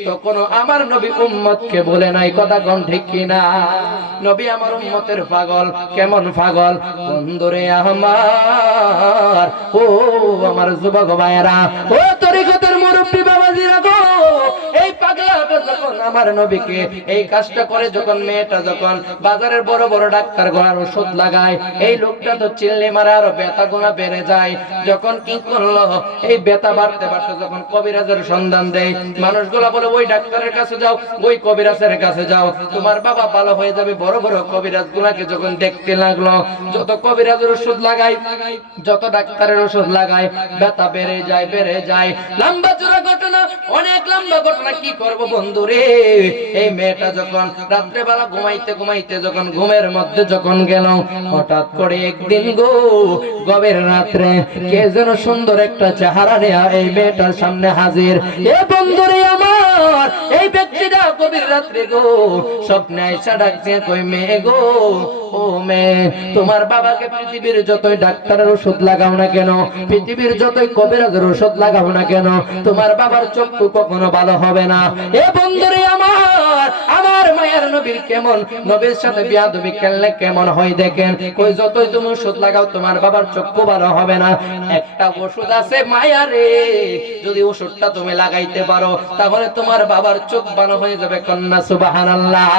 তখন আমার নবী উম্মতকে বলে নাই। কথা কোন ঠিক কিনা? নবী আমার উম্মতের পাগল। কেমন পাগল? বন্ধুরে আমার, ও আমার যুবক ভাইয়েরা, ও তরিকতের মুরব্বী বাবাজিরা গো, এই পাগলা বাবা যখন আমার নবীকে এই কাজটা করে, যখন মেয়েটা যখন বাজারের বড় বড় ডাক্তার গোনার ওষুধ লাগায়, এই লোকটা তো চিল্লে মারা আরো ব্যথা গোনা বেড়ে যায়। যখন কি করলো, এই ব্যথা বাড়তে বাড়তে যখন কবিরাজের সন্ধান দেয়, মানুষগুলা বলে ওই ডাক্তারের কাছে যাও, ওই কবিরাজের কাছে যাও, তোমার বাবা ভালো হয়ে যাবে। বড় বড় কবিরাজ গুলাকে যখন দেখতে লাগলো, যত কবিরাজের ওষুধ লাগায়, যত ডাক্তারের ওষুধ লাগায়, ব্যথা বেড়ে যায় বেড়ে যায়। লম্বা চূড়া ঘটনা, অনেক লম্বা ঘটনা। কি করব বন্ধু রে, এই মেয়েটা যখন রাত্রে বেলা ঘুমাইতে ঘুমাইতে যখন ঘুমের মধ্যে যখন গেল, হঠাৎ করে একদিন গো গভীর রাত্রে কে যেন সুন্দর একটা চেহারা নিয়ে এই মেয়েটার সামনে হাজির। এ বন্ধু রে আমার, এই ব্যক্তিটা গভীর রাত্রে গো স্বপ্নে আইসা ডাকছে, কই মেয়ে গো, ও মেয়ে, তোমার বাবাকে পৃথিবীর যতই ডাক্তারের ওষুধ লাগাও না কেন, পৃথিবীর যতই কবিরাজের ওষুধ লাগাও না কেন, তোমার বাবার চক্ষু কখনো ভালো হবে না। এ বন্ধুরে আমার, আমার মায়ের নবীর কেমন, নবীর সাথে বিয়াদবি খেললে কেমন হয় দেখেন। কই যতই তুমি ওষুধ লাগাও, তোমার বাবার চক্ষু ভালো হবে না। একটা ওষুধ আছে মায়া রে, যদি ওষুধটা তুমি লাগাইতে পারো, তাহলে তোমার বাবার চোখ ভালো হয়ে যাবে। কন্যা সুবহানাল্লাহ,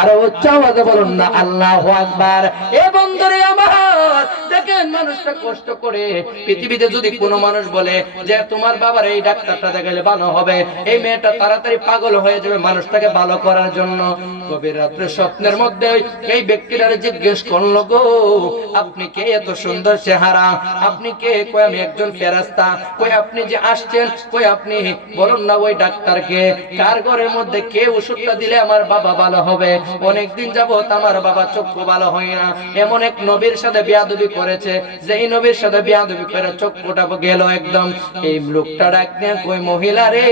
আর উচ্চ আওয়াজে বলুন না আল্লাহু আকবার। এ বন্ধুরে আমার, দেখেন মানুষটা কষ্ট করে, পৃথিবীতে যদি কোনো মানুষ বলে যে তোমার বাবার এই ডাক্তারটা দেখালে ভালো হবে, এই মেয়েটা তাড়াতাড়ি পাগল হয়ে যাবে মানুষটাকে ভালো করার জন্য। গভীর রাত্রে স্বপ্নের মধ্যে এই ব্যক্তিটারে জিজ্ঞেস করলো, গো আপনি কে, এত সুন্দর চেহারা, আপনি কে? কই আমি একজন ফেরেশতা। কই আপনি যে আসছেন, কই আপনি বলুন না ওই ডাক্তারকে, কার ঘরের মধ্যে কে ওষুধটা দিলে আমার বাবা ভালো হবে? অনেকদিন যাবত আমার বাবা চক্ষু ভালো হয় না। এমন এক নবীর সাথে বিয়াদবি করেছে, যেই নবীর সাথে বিয়াদবি করে চক্ষুটা গেল একদম। এই লোকটা ডাক দিয়ে, কই মহিলা রে,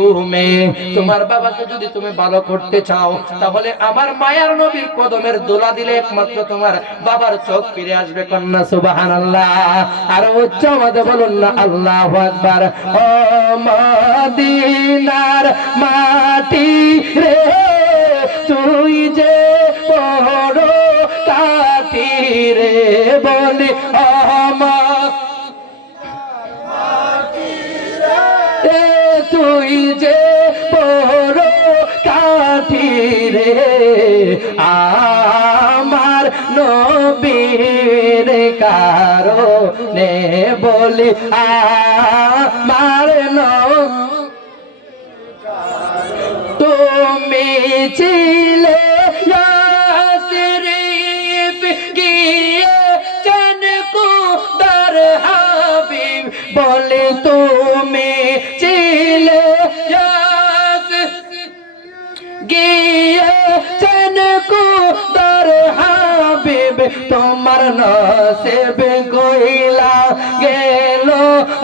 ও মেয়ে, তোমার বাবাকে যদি তুমি ভালো করতে চাও, তাহলে আমার মায়ার নবীর কদমের দোলা দিলে একমাত্র তোমার বাবার চোখ ফিরে আসবে। কন্যা সুবহানাল্লাহ, আর উচ্চ আওয়াজে বলুন না আল্লাহু আকবার। ও মদিনার মাটি রে, তুই যে বড় কাটি রে, বলি আমার তুই যে বড় কাটি রে, আমার নবীর কারণে বলি আমার তুমি ছিলে ইয়াসরিফ গিয়েছেন কুদার হাবিব, বলে তুমি ছিলে গিয়েছেন কুদার হাবিব, তোমার নসিব কইলা গেল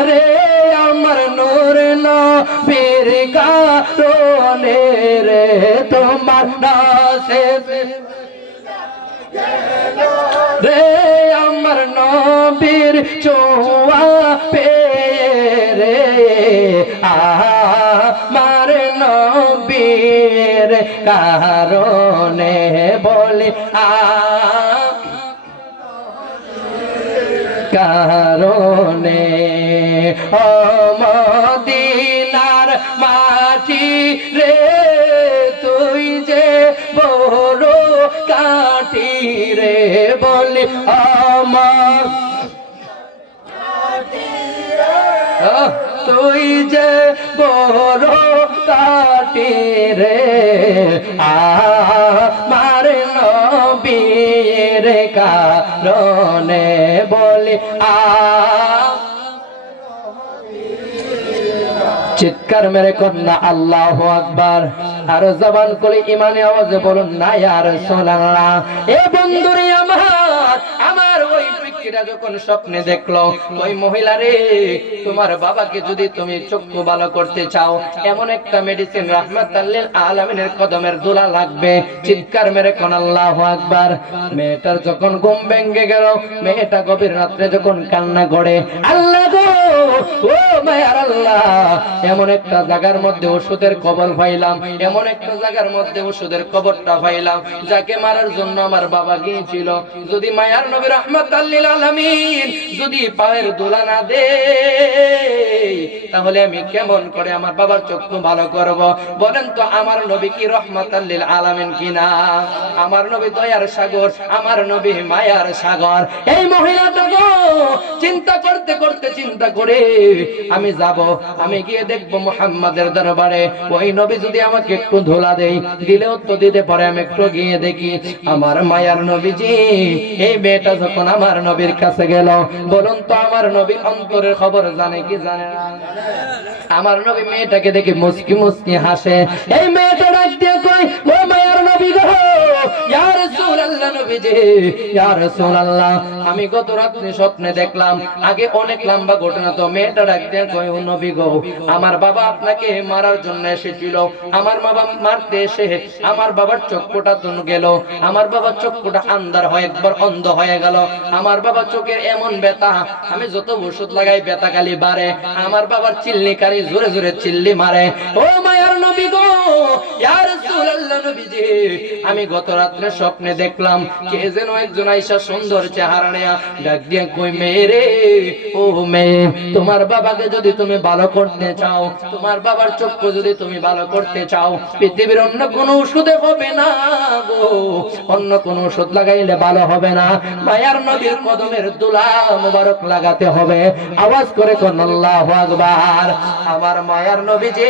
রে, আমার নূর নবীর কারণে রে, তোমার নসিব রে, আমার নবীর ছোঁয়া পেয়ে রে, আমার নবীর কারণে বলে কারণে, ও মদিনার মাটি রে, তুই যে বড় কাটি রে, বলে আমার তুই যে বড় কাটি রে, আমার নবীর কারণে বলে চিৎকার মেরে কন্যা আল্লাহু আকবার। আর জবান করে ইমানে আওয়াজে বলুন না ইয়া রাসূলুল্লাহ। এ বন্ধুরে আমার, আমার ওই ব্যক্তিটা যখন স্বপ্নে দেখলো, ওই মহিলা রে, তোমার বাবাকে যদি তুমি চক্ষু ভালো করতে চাও, এমন একটা মেডিসিন রাহমাতাল লিল আলামিনের কদমের দোলা লাগবে। চিৎকার মেরে কোন আল্লাহু আকবার। মেয়েটার যখন ঘুম ভেঙে গেল, মেয়েটা গভীর রাত্রে যখন কান্না করে, আল্লাহ গো ও মায়ার আল্লাহ, এমন একটা জায়গার মধ্যে ওষুধের কবর পাইলাম, এমন একটা জায়গার মধ্যে ওষুধের কবরটা পাইলাম, যাকে মারার জন্য আমার বাবা গিয়েছিল। যদি মায়ার নবী রাহমাতাল লিল আলামিন যদি পায়ের দোলা না দে, তাহলে আমি কেমন করে আমার বাবার চক্ষু ভালো করব? বলেন তো, আমার নবী কি রহমাতাল লিল আলামিন কিনা? আমার নবী দয়ার সাগর, আমার নবী মায়ার সাগর। এই মহিলাটা গো চিন্তা করতে করতে চিন্তা করে আমি যাব, আমি গিয়ে দেখব মুহাম্মাদের দরবারে, ওই নবী যদি আমাকে একটু ধোলা দেই, দিলেও তো দিতে পারে, আমি একটু গিয়ে দেখি। আমার মায়ার নবীজি এই মেয়েটা যখন আমার নবীর কাছে গেল, বলুন তো আমার নবী অন্তরের খবর জানে কি জানে না? আমার নবী মেয়েটাকে দেখে মুস্কি মুস্কি হাসে। এই মেয়েটা ডাক দিয়ে কই, ও মায়ার নবী গো, ইয়া রাসূলুল্লাহ, নবীজি, ইয়া রাসূলুল্লাহ, আমি গত রাতে স্বপ্নে দেখলাম। আগে অনেক লম্বা ঘটনা তো। মেয়েটা ডাক দিয়ে কই, ও নবী গো, আমার বাবা আপনাকে মারার জন্য এসেছিল। আমার বাবা মারতে এসে আমার বাবার চক্ষুটা তুন গেল, আমার বাবার চক্ষুটা আন্ধার হয়ে একবার অন্ধ হয়ে গেল। আমার বাবা চোখের এমন ব্যথা, আমি যত ওষুধ লাগাই ব্যথা খালি বাড়ে। আমার বাবার চিল্লিকারী জোরে জোরে চিল্লি মারে। ও মায়ার নবী গো, ইয়া রাসূলুল্লাহ, নবীজি, আমি গত রাতে স্বপ্নে দেখলাম কে যেন একজন আয়েশা সুন্দর চেহারা নিয়ে ডাক দিয়ে কই, মেরে, ও মেয়ে, তোমার বাবাকে যদি তুমি ভালো করতে চাও, তোমার বাবার চক্ষু যদি তুমি ভালো করতে চাও, পৃথিবীর অন্য কোনো ওষুধে হবে না গো, অন্য কোনো ওষুধ লাগাইলে ভালো হবে না, মায়ার নবীর কদমের দুলা মুবারক লাগাতে হবে। আওয়াজ করে কোন আল্লাহু আকবার। আমার মায়ার নবীজি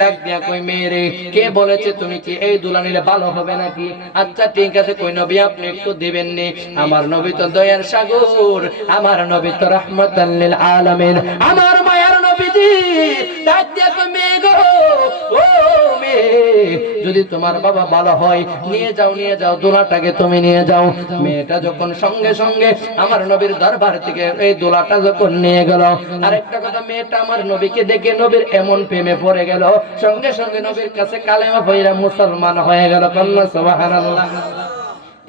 ডাক দিয়া কই, মেরে, কে বলেছে তুমি কি এই দুলা নিলে ভালো হবে নাকি? আচ্ছা ঠিক আছে, কই নবী আপনি একটু দিবেন নি? আমার নবী তো দয়ার সাগর, আমার নবী তো রাহমাতাল লিল আলামিন। আমার মায়ার নবীজি ডাক দিয়া কই, মেয়ে গো, ও মেয়ে, যদি তোমার বাবা ভালো হয়, নিয়ে যাও, নিয়ে যাও, দোলাটাকে তুমি নিয়ে যাও। মেয়েটা যখন সঙ্গে সঙ্গে আমার নবীর দরবার থেকে এই দোলাটা যখন নিয়ে গেল, আরেকটা কথা, মেয়েটা আমার নবীকে দেখে নবীর এমন প্রেমে পড়ে গেল, সঙ্গে সঙ্গে নবীর কাছে কালেমা পড়ে মুসলমান হয়ে গেল। কন্যা সুবহানাল্লাহ।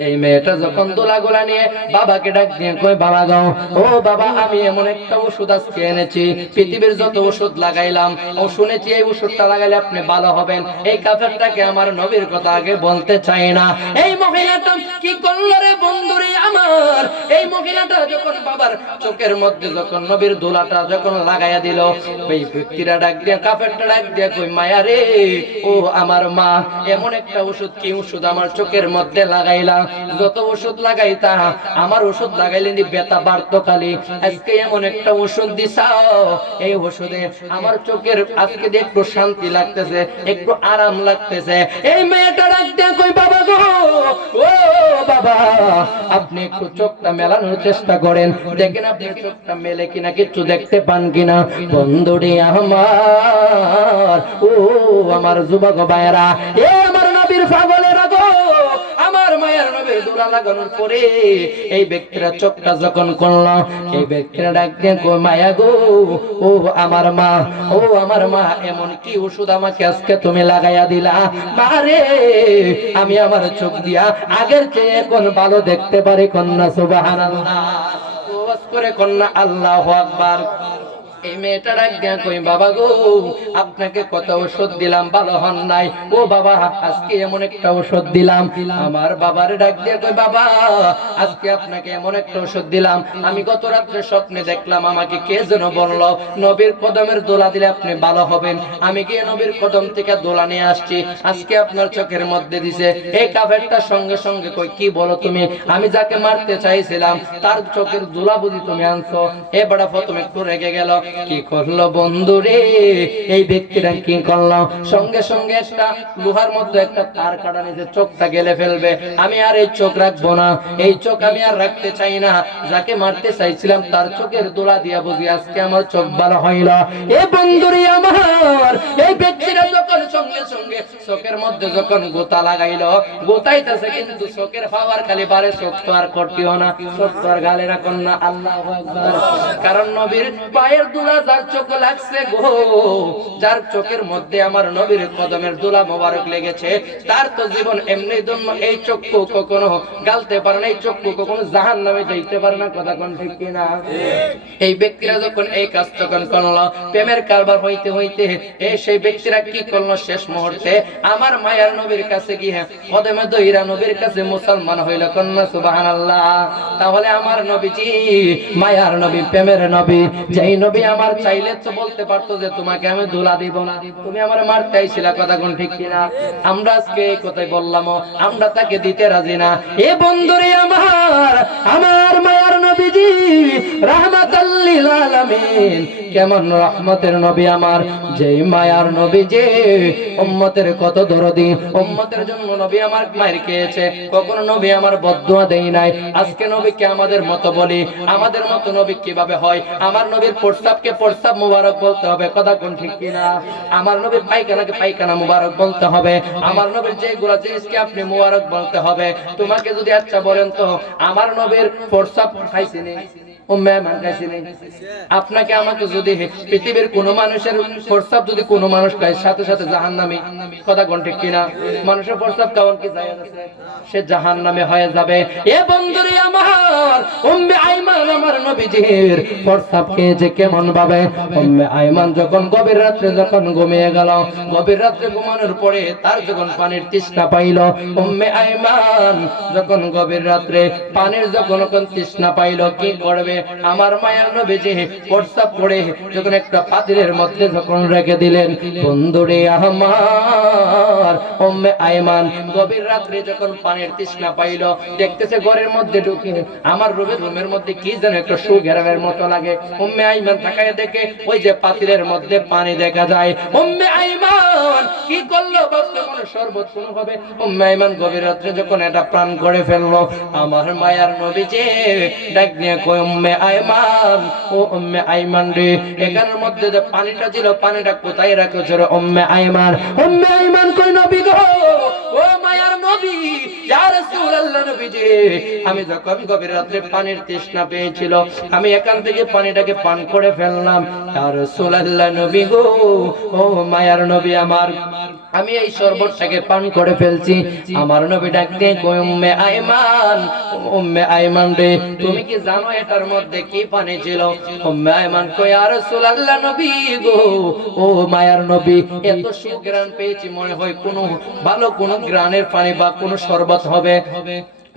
এই মেয়েটা যখন দোলাগুলা নিয়ে বাবাকে ডাক দিয়ে কই, বাবা গো, ও বাবা, আমি এমন একটা ওষুধ আজকে এনেছি, পৃথিবীর যত ওষুধ লাগাইলাম, ও শুনেছি এই ওষুধটা লাগাইলে আপনি ভালো হবেন। এই কাফেরটাকে আমার নবীর কথা আগে বলতে চাই না। এই মহিলাটা কি করলো রে বন্ধুরে আমার? এই মহিলাটা যখন বাবার চোখের মধ্যে যখন নবীর দোলাটা যখন লাগাইয়া দিল, এই ব্যক্তিরা ডাক দিয়ে, কাফেরটা ডাক দিয়ে কই, মায়া রে, ও আমার মা, এমন একটা ওষুধ, কি ওষুধ আমার চোখের মধ্যে লাগাইলাম? যত ওষুধ লাগাইতা, আমার ওষুধ লাগাইলে ব্যথা বাড়তো খালি, আজকে এমন একটা ওষুধ দিছাও, এই ওষুধে আমার চোখের আজকে একটু শান্তি লাগতেছে, একটু আরাম লাগতেছে। এই মেয়েটা ডাকতে কই, বাবা গো, ও বাবা, আপনি একটু চোখটা মেলানোর চেষ্টা করেন, দেখেন আপনি চোখটা মেলে কিনা, কিছু দেখতে পান কিনা। বন্ধুরে আমার, ও আমার যুবক ভাইরা, এ আমার নবীর পাগলেরা গো, আমার মায়ের নবীর দোলা লাগানোর পরে এই ব্যক্তিরা চোখটা যখন করলো, এই ব্যক্তিরা ডাক দিয়ে কই, মায়া গো, ও আমার মা, ও আমার মা, এমন কি ওষুধ আমাকে আজকে তুমি লাগাইয়া দিলা? মারে, আমি আমার চোখ দিয়া আগের চেয়ে এখন ভালো দেখতে পারি। কন্যা সুবহানাল্লাহ। ওয়াজ করে কন্যা আল্লাহু আকবার। এই মেয়েটা ডাক দিয়া কই, বাবা গো, আপনাকে কত ওষুধ দিলাম, ভালো হন নাই। ও বাবা, আজকে এমন একটা ওষুধ দিলাম। আমার বাবার ডাক দিয়া কই, বাবা, আজকে আপনাকে এমন একটা ওষুধ দিলাম, আমি গত রাত্রে স্বপ্নে দেখলাম, আমাকে কে যেন বলল নবীর কদমের দোলা দিলে আপনি ভালো হবেন। আমি গিয়ে নবীর কদম থেকে দোলা নিয়ে আসছি, আজকে আপনার চোখের মধ্যে দিছে। এই কাফেরটার সঙ্গে সঙ্গে কই, কি বলো তুমি? আমি যাকে মারতে চাইছিলাম তার চোখের দোলা বুঝি তুমি আনছো? এ বড় প্রথমে একটু রেগে গেল। কি করলো বন্ধুরে এই ব্যক্তিরা, কি করলো? সঙ্গে সঙ্গে একটা লোহার মধ্যে একটা তার কাটা নিয়ে চোখটা গেলে ফেলবে। আমি আর এই চোখ রাখবো না, এই চোখ আমি আর রাখতে চাই না। যাকে মারতে চাইছিলাম তার চোখের দোলা দিয়া বুঝি আজকে আমার চোখ ভালো হইল। এ বন্ধুরে আমার, এই ব্যক্তিরা যখন সঙ্গে সঙ্গে চোখের মধ্যে যখন গোতা লাগাইলো, গোতাইতেছে কিন্তু চোখের পাওয়ার খালি বারে, চোখ তো আর করতেও না, চোখ তো আর গালে না। কন্যা আল্লাহু আকবার। কারণ নবীর পায়ের ধুলা যার চোখে লাগছে গো, যার চোখের মধ্যে আমার নবীর কদমের ধুলা মোবারক লেগেছে, তার তো জীবন এমনি জন্য এই চক্ষু কখনো গালতে পারে না, এই চক্ষু কখনো জাহান্নামে যাইতে পারে না। কথা কোন ঠিক কিনা? এই ব্যক্তিরা যখন এই কাজ তখন করলো, প্রেমের কারবার হইতে হইতে সেই ব্যক্তিরা কি করলো, শেষ মুহূর্তে আমার মায়ার নবীর কাছে গিয়ে কদমে দইরা নবীর কাছে মুসলমান হইল। কন্যা সুবহানাল্লাহ। তাহলে আমার নবীজি মায়ার নবী, প্রেমের নবী, যেই নবী আমার চাইলে তো বলতে পারতো যে তোমাকে আমি ধুলা দিব না, তুমি আমার মারতে আইছিলা। কথা কোন ঠিক কিনা? আমরা আজকে এই কথাই বললাম, আমরা তাকে দিতে রাজি না। এ বন্ধুরে আমার, আমার মায়ার নবীজি রাহমাতাল লিল আলামিন, কেমন রহমতের নবী আমার, যেই মায়ার নবী যে উম্মতের কত দরদি, উম্মতের জন্য নবী আমার মায়ের খেয়েছে, কখনো নবী আমার বদদুয়া দেই নাই। আজকে নবীকে আমাদের মতো বলি, আমাদের মতো নবী কিভাবে হয়? আমার নবীর প্রস্রাবকে প্রস্রাব মুবারক বলতে হবে। কথা কোন ঠিক কিনা? আমার নবীর পায়খানাকে পায়খানা মুবারক বলতে হবে। আমার নবীর যেগুলা জিনিসকে আপনি মুবারক বলতে হবে। তোমাকে যদি আচ্ছা বলেন তো, আমার নবীর প্রস্রাব খাইছিনি, আপনাকে আমাকে যদি পৃথিবীর কোন মানুষের প্রস্রাব যদি কোনো মানুষ খায়, সাথে সাথে জাহান্নামী। কথা কোন ঠিক কিনা? মানুষের প্রস্রাব খাওয়ান কি যায় আছে? সে জাহান্নামে হয়ে যাবে। এ বন্ধুরে আমার, উম্মে আইমান আমার নবীজির প্রস্রাব খেয়েছে কেমন ভাবে? উম্মে আইমান যখন গভীর রাত্রে যখন ঘুমিয়ে গেল, গভীর রাত্রে ঘুমানোর পরে তার যখন পানির তৃষ্ণা পাইল, উম্মে আইমান যখন গভীর রাত্রে পানির যখন তৃষ্ণা পাইল, কি করবে? আমার মায়ের নবীজি প্রস্রাব করে যখন একটা পাত্রের মধ্যে যখন রেখে দিলেন, বন্ধুরে আমার উম্মে আইমান গভীর রাত্রে যখন পানির তৃষ্ণা পাইল, দেখতেছে ঘরের মধ্যে ঢুকে আমার রুমের মধ্যে কি যেন একটা সুঘেরানের মতো লাগে। উম্মে আইমান তাকায় দেখে ওই যে পাত্রের মধ্যে পানি দেখা যায়। উম্মে আইমান কি করলো? ভাবতে মনে শরবত কোনো হবে। উম্মে আইমান গভীর রাত্রে যখন এটা প্রাণ করে ফেললো, আমার মায়ার নবীজি ডাক নিয়ে কই, উম্মে আইমান, ও উম্মে আইমান রে, এখানের মধ্যে যে পানিটা ছিল, পানিটা কোথায় রাখছো রে উম্মে আইমান? উম্মে আইমান কই, নবী গো, ও মায়ার নবী, ইয়া রাসূলুল্লাহ নবীজি, আমি যখন গভীর রাত্রে পানির তৃষ্ণা পেয়েছিল, আমি এখান থেকে পানিটাকে পান করে ফেললাম। ইয়া রাসূলুল্লাহ নবী গো, ও মায়ার নবী আমার, আমি এই শরবতটাকে পান করে ফেলছি। আমার নবী ডাক দিয়ে কই, উম্মে আইমান, উম্মে আইমান রে, তুমি কি জানো এটার মধ্যে কি পানি ছিল? উম্মে আইমান কই, ইয়া রাসূলুল্লাহ নবী গো, ও মায়ার নবী, এত সুঘ্রাণ পেয়েছি, মনে হয় কোনো ভালো কোনো গ্রানের পানি বা কোনো শরবত হবে।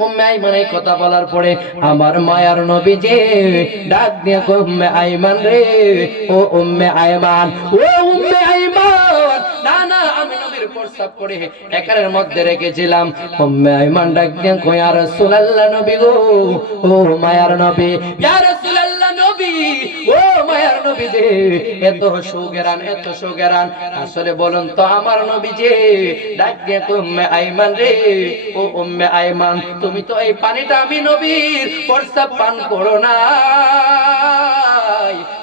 উম্মে আইমান এই কথা বলার পরে আমার মায়ার নবী যে ডাক দিয়ে কই, উম্মে আইমান রে, ও উম্মে আইমান, ও উম্মে আইমান, না না, আমি নবীর প্রস্রাব করে একারের মধ্যে রেখেছিলাম। উম্মে আইমান ডাক দিয়ে কই, ইয়া রাসূলুল্লাহ নবী গো, ও মায়ার নবী, ইয়া রাসূলুল্লাহ নবী, ও মায়ার নবী যে এত সুঘ্রাণ, এত সুঘ্রাণ, আসলে বলুন তো আমার নবী যে ডাক দিয়ে কই, উম্মে আইমান রে, ও উম্মে আইমান, তুমি তো এই পানিটা আমি নবীর প্রস্রাব পান করো না,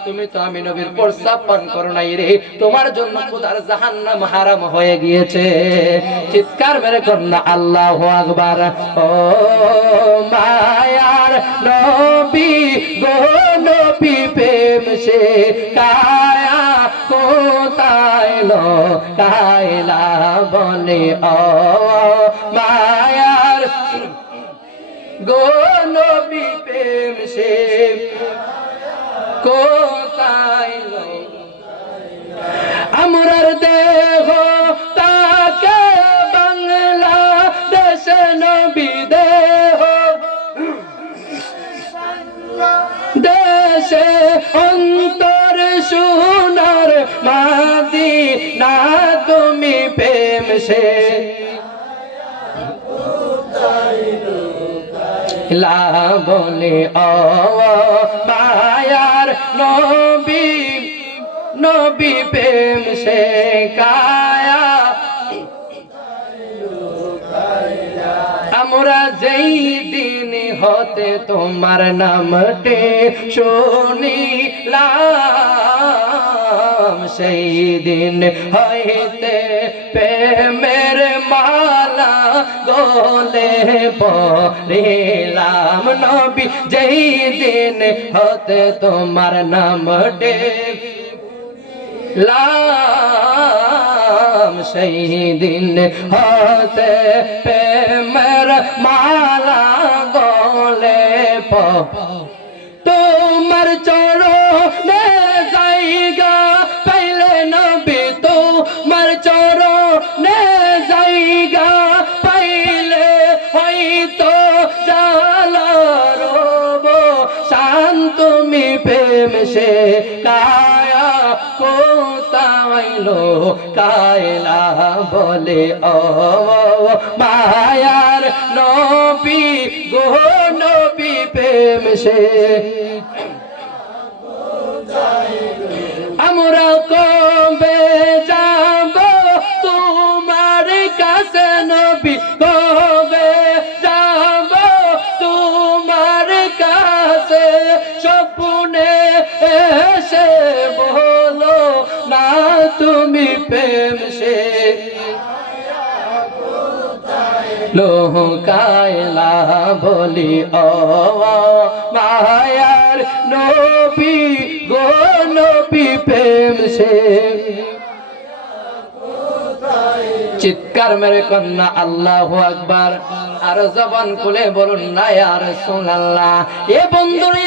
তুমি তো আমি নবীর প্রস্রাব পান করো নাই রে, তোমার জন্য খোদার জাহান্নাম হারাম হয়ে গিয়েছে। চিৎকার মেরে কন্যা আল্লাহু আকবার। ও মায়ার নবী গো, নবী প্রেম সে কায়া কোথায় লো কায়লা বলে, ও মায়ার গো, নবী প্রেম সে কোথায় লো, আমরার দেহ তাকে বাংলাদেশ নবী দেহ, দেশে অন্তর সোনার মদিনা, তুমি প্রেম সে লা বলে, ও মায়ার নবী, নবী প্রেম সে কায়া, আমরা যেই দিন হতে তোমার নামটি শুনিলাম, সেই দিন হইতে প্রেমের মালা গো বলে পড়িলাম নবী যেই দিন হতে তোমার নাম লাম সেই দিন হতে প্রেমের মালা গলে তোমার চরণে জায়গা পাইলে নবী তোমার চরণে জায়গা পাইলে হয়তো জালার শান্ত তুমি প্রেম সে কায়া কোতাইলো কায়লা বলে ও মায়ার নবী গো নবী প্রেম সে আমরা কবে যাব তোমার কাছে নবী কবে যাব তোমার কাছে স্বপ্নে এসে বলো না তুমি প্রেম সে লোকায়লা বলি ও মায়ার নবী গো নবী প্রেম সে চিৎকার মেরে কন্যা আল্লাহু আকবার আর জবান খুলে বলুন না ইয়া রাসূলুল্লাহ এ বন্ধুরে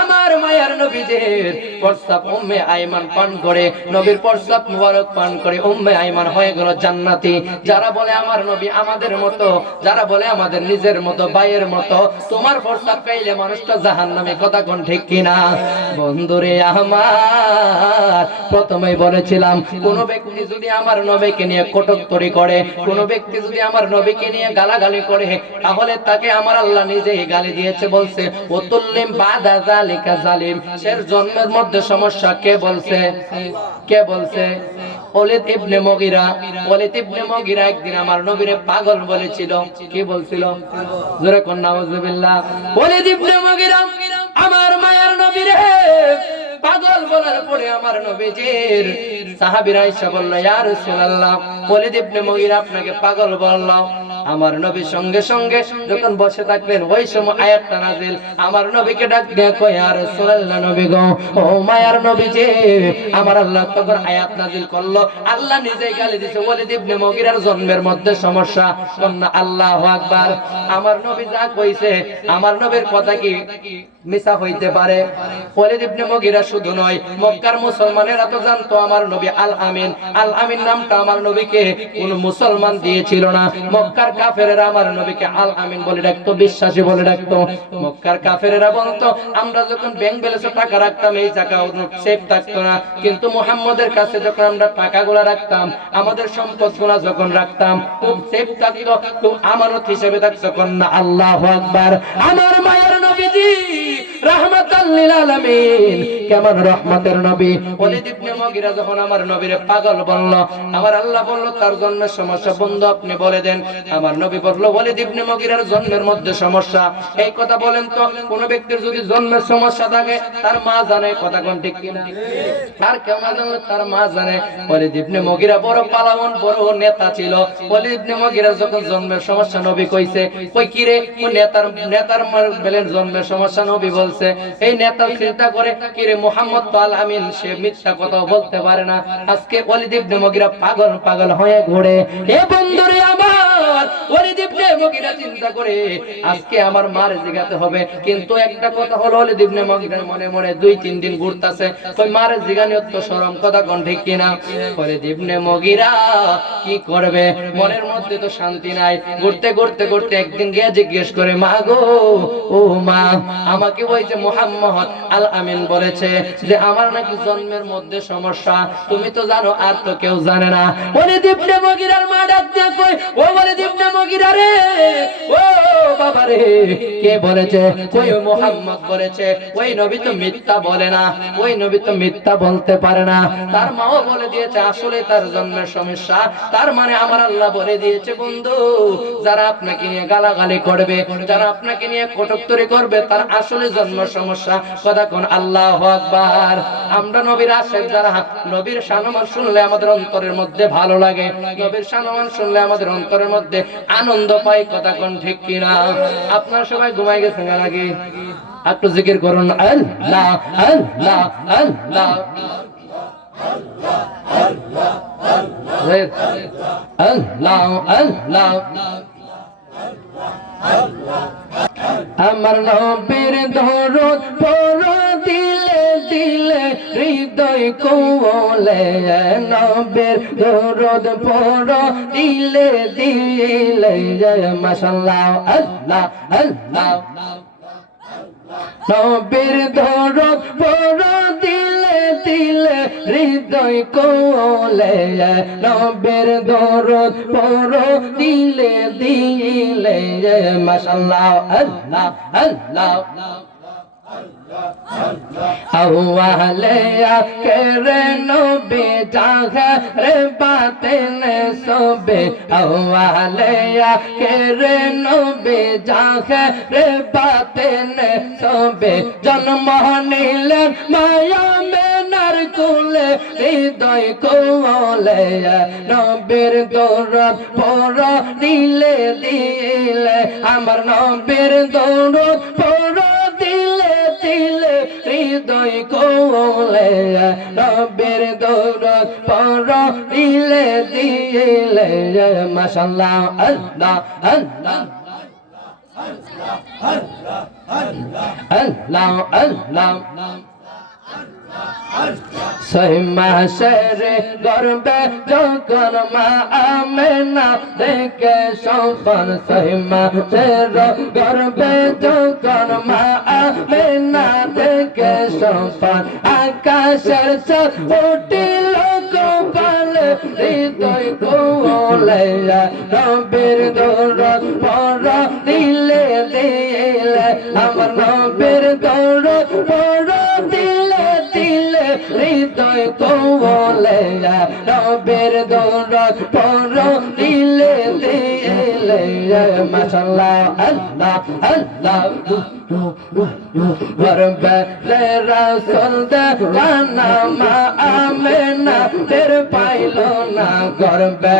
আমার মায়ার নবীজির প্রস্তাব উম্মে আইমান পান করে নবীর প্রস্তাব মুবারক পান করে উম্মে আইমান হয়ে গেল জান্নাতি যারা বলে আমার নবী আমাদের মতো যারা বলে আমাদের নিজের মতো ভাইয়ের মতো তোমার প্রস্তাব পাইলে মানুষটা জাহান্নামে কথা কোন ঠিক কিনা বন্ধুরে আমার প্রথমেই বলেছিলাম কোন ব্যক্তি যদি আমার নবীকে নিয়ে কটুক্তি করে কোন ব্যক্তি যদি আমার নবীকে নিয়ে গালাগালি করে তাহলে তাকে আমার আল্লাহ নিজেই গালি দিয়েছে বলছে ওতুল্লিম বাদা যালিকা জালিম সের জন্মের মধ্যে সমস্যা কে বলছে ওয়ালিদ ইবনে মুগীরা একদিন আমার নবীরে পাগল বলেছিল কি বলছিল জোরে কোন নাউজুবিল্লাহ ওয়ালিদ ইবনে মুগীরা আমার মায়ার নবীরে পাগল বলার পরে আমার নবীজির সাহাবীরা এসে বলল ইয়া রাসূলুল্লাহ ওয়ালিদ ইবনে মুগীরা আপনাকে পাগল বলল আমার নবী সঙ্গে সঙ্গে যখন বসে থাকলেন ওই সময় আয়াতটা নাযিল আমার নবীকে ডাক দিয়ে কয় ইয়া রাসূলুল্লাহ নবী গো ও মায়ার নবীজি আমার আল্লাহ তখন আয়াত নাযিল করলো আল্লাহ নিজেই গালি দিয়েছে ওয়ালিদ ইবনে মুগীরার জন্মের মধ্যে সমস্যা কন্যা আল্লাহু আকবার আমার নবী যা কইছে আমার নবীর কথা কি মিছা হইতে পারে ওয়ালিদ ইবনে মুগীরা শুধু নয় মক্কার মুসলমানেরা তো জানতো আমার নবী আল আমিন নামটা আমার নবীকে কোন মুসলমান দিয়েছিল না মক্কার কাফেরেরা আমার নবীকে আল আমিন বলে ডাকতো বিশ্বাসী বলে ডাকতো মক্কার কাফেরেরা বলতো আমরা যখন ব্যাংক ব্যালেন্সে টাকা রাখতাম এই টাকা সেফ থাকতো না কিন্তু মুহাম্মদের কাছে যখন আমরা টাকাগুলো রাখতাম আমাদের সম্পদগুলো যখন রাখতাম খুব সেফ থাকতো খুব আমানত হিসেবে থাকতো কন্যা আল্লাহু আকবার আমার মায়ের নবীজি রাহমাতাল লিল আলামিন কেমন রহমতের নবী ওয়ালিদ ইবনে মুগীরা যখন আমার নবীরে পাগল বলল আমার আল্লাহ বলল তার জন্মের সমস্যা বন্ধ আপনি বলে দেন আমার নবী বলল ওয়ালিদ ইবনে মুগীরার জন্মের মধ্যে সমস্যা এই কথা বলেন তো কোন ব্যক্তির যদি জন্মের সমস্যা থাকে তার মা জানে কথা কোন ঠিক কিনা আর কেউ না জানলে তার মা জানে ওয়ালিদ ইবনে মুগীরা বড় পালাওয়ান বড় নেতা ছিল ওয়ালিদ ইবনে মুগীরা যখন জন্মের সমস্যা নবী কইছে কই কি রে ও নেতার বলেন জন্মের সমস্যা নবী বলছে এই নেতা চিন্তা করে কি রে মুহাম্মদ তো আল আমিন সে মিথ্যা কথা বলতে পারে না আজকে ওয়ালিদ ইবনে মুগীরা পাগল হয়ে ঘুরে এ বন্ধুরে আমার ওয়ালিদ ইবনে মুগীরা চিন্তা করে আজকে আমার মার জিগাতে হবে কিন্তু একটা কথা হলো ওয়ালিদ ইবনে মুগীরার মনে মনে 2-3 দিন ঘুরতাছে কই মার জিগানি তো শরম কথা কোন ঠিক কিনা ওয়ালিদ ইবনে মুগীরা কি করবে মনের মধ্যে তো শান্তি নাই ঘুরতে একদিন গিয়ে জিজ্ঞেস করে মা গো ও মা আমাকে ওই যে মুহাম্মদ আল আমিন বলেছে যে আমার নাকি জন্মের মধ্যে সমস্যা তুমি তো জানো আর তো কেউ জানে না ওয়ালিদ ইবনে মুগীরার মা ডাক দিয়ে কই ও ওয়ালিদ ইবনে মুগীরা রে ও বাবারে, কে বলেছে? ওই মুহাম্মদ বলেছে। ওই নবী তো মিথ্যা বলে না, ওই নবী তো মিথ্যা বলতে পারে না। তার মাও বলে দিয়েছে আসলে তার জন্মের সমস্যা। তার মানে আমার আল্লাহ বলে দিয়েছে, বন্ধু যারা আপনাকে নিয়ে গালাগালি করবে, যারা আপনাকে নিয়ে কটুক্তি করবে, তার আসলে জন্ম সমস্যা। কথা কোন আল্লাহু আকবার। আমরা নবীর আশেক যারা, নবীর শানমান শুনলে আমাদের অন্তরের মধ্যে ভালো লাগে, নবীর শানমান শুনলে আমাদের অন্তরের মধ্যে আনন্দ পাই। কথা কোন ঠিক কিনা? আপনারা সবাই ঘুমাই গেছেন নাকি? একটু জিকির করুন, আল্লাহ আল্লাহ আল্লাহ আল্লাহ আল্লাহ। আমার নবীর দরুদ পড়ো দিলে দিলে, হৃদয় কোলে। নবীর দরুদ পড়ো দিলে দিলে, মাশাআল্লাহ আল্লাহ আল্লাহ। নবীর দরুদ পড়ো দিলে দিলে, হৃদয় কোলে। নবীর দরুদ পড়ো দিলে দিলে, মাশাআল্লাহ আল্লাহ আল্লাহ। আওয়ালে আখেরে নবী জাহরে বাতিনে সবে। আওয়ালে আখেরে নবী জাহরে বাতিনে সবে। জন্ম নিলেন মায়া মেনার কুলে, হৃদয় কোলে। নবীর দরুদ পড়ো দিলে দিলে, আমার নবীর দরুদ পড়ো দিলে দিলে, হৃদয় কোলে। নবীর দরুদ পড়ো দিলে দিলে, মাশাআল্লাহ আল্লাহ আল্লাহ আল্লাহ আল্লাহ। ছয় মাসের গর্ভে যখন মা আমেনা দেখে সন্তান, ছয় মাসের গর্ভে যখন মা আমেনা দেখে সন্তান, আকাশের চাঁদ উঠিল কপালে, হৃদয় কোলে। নবীর দরুদ পড়ো দিলে দিলে, আমার নবীর দরুদ পড়ো দিলে দিলে, হৃদয় কোলে। নবীর দরুদ পড়ো দিলে দিলে, মাশাআল্লাহ আল্লাহ আল্লাহ। গর্বে রাসূল দেওয়ানা মা আমেনা টের পাইল না, গর্বে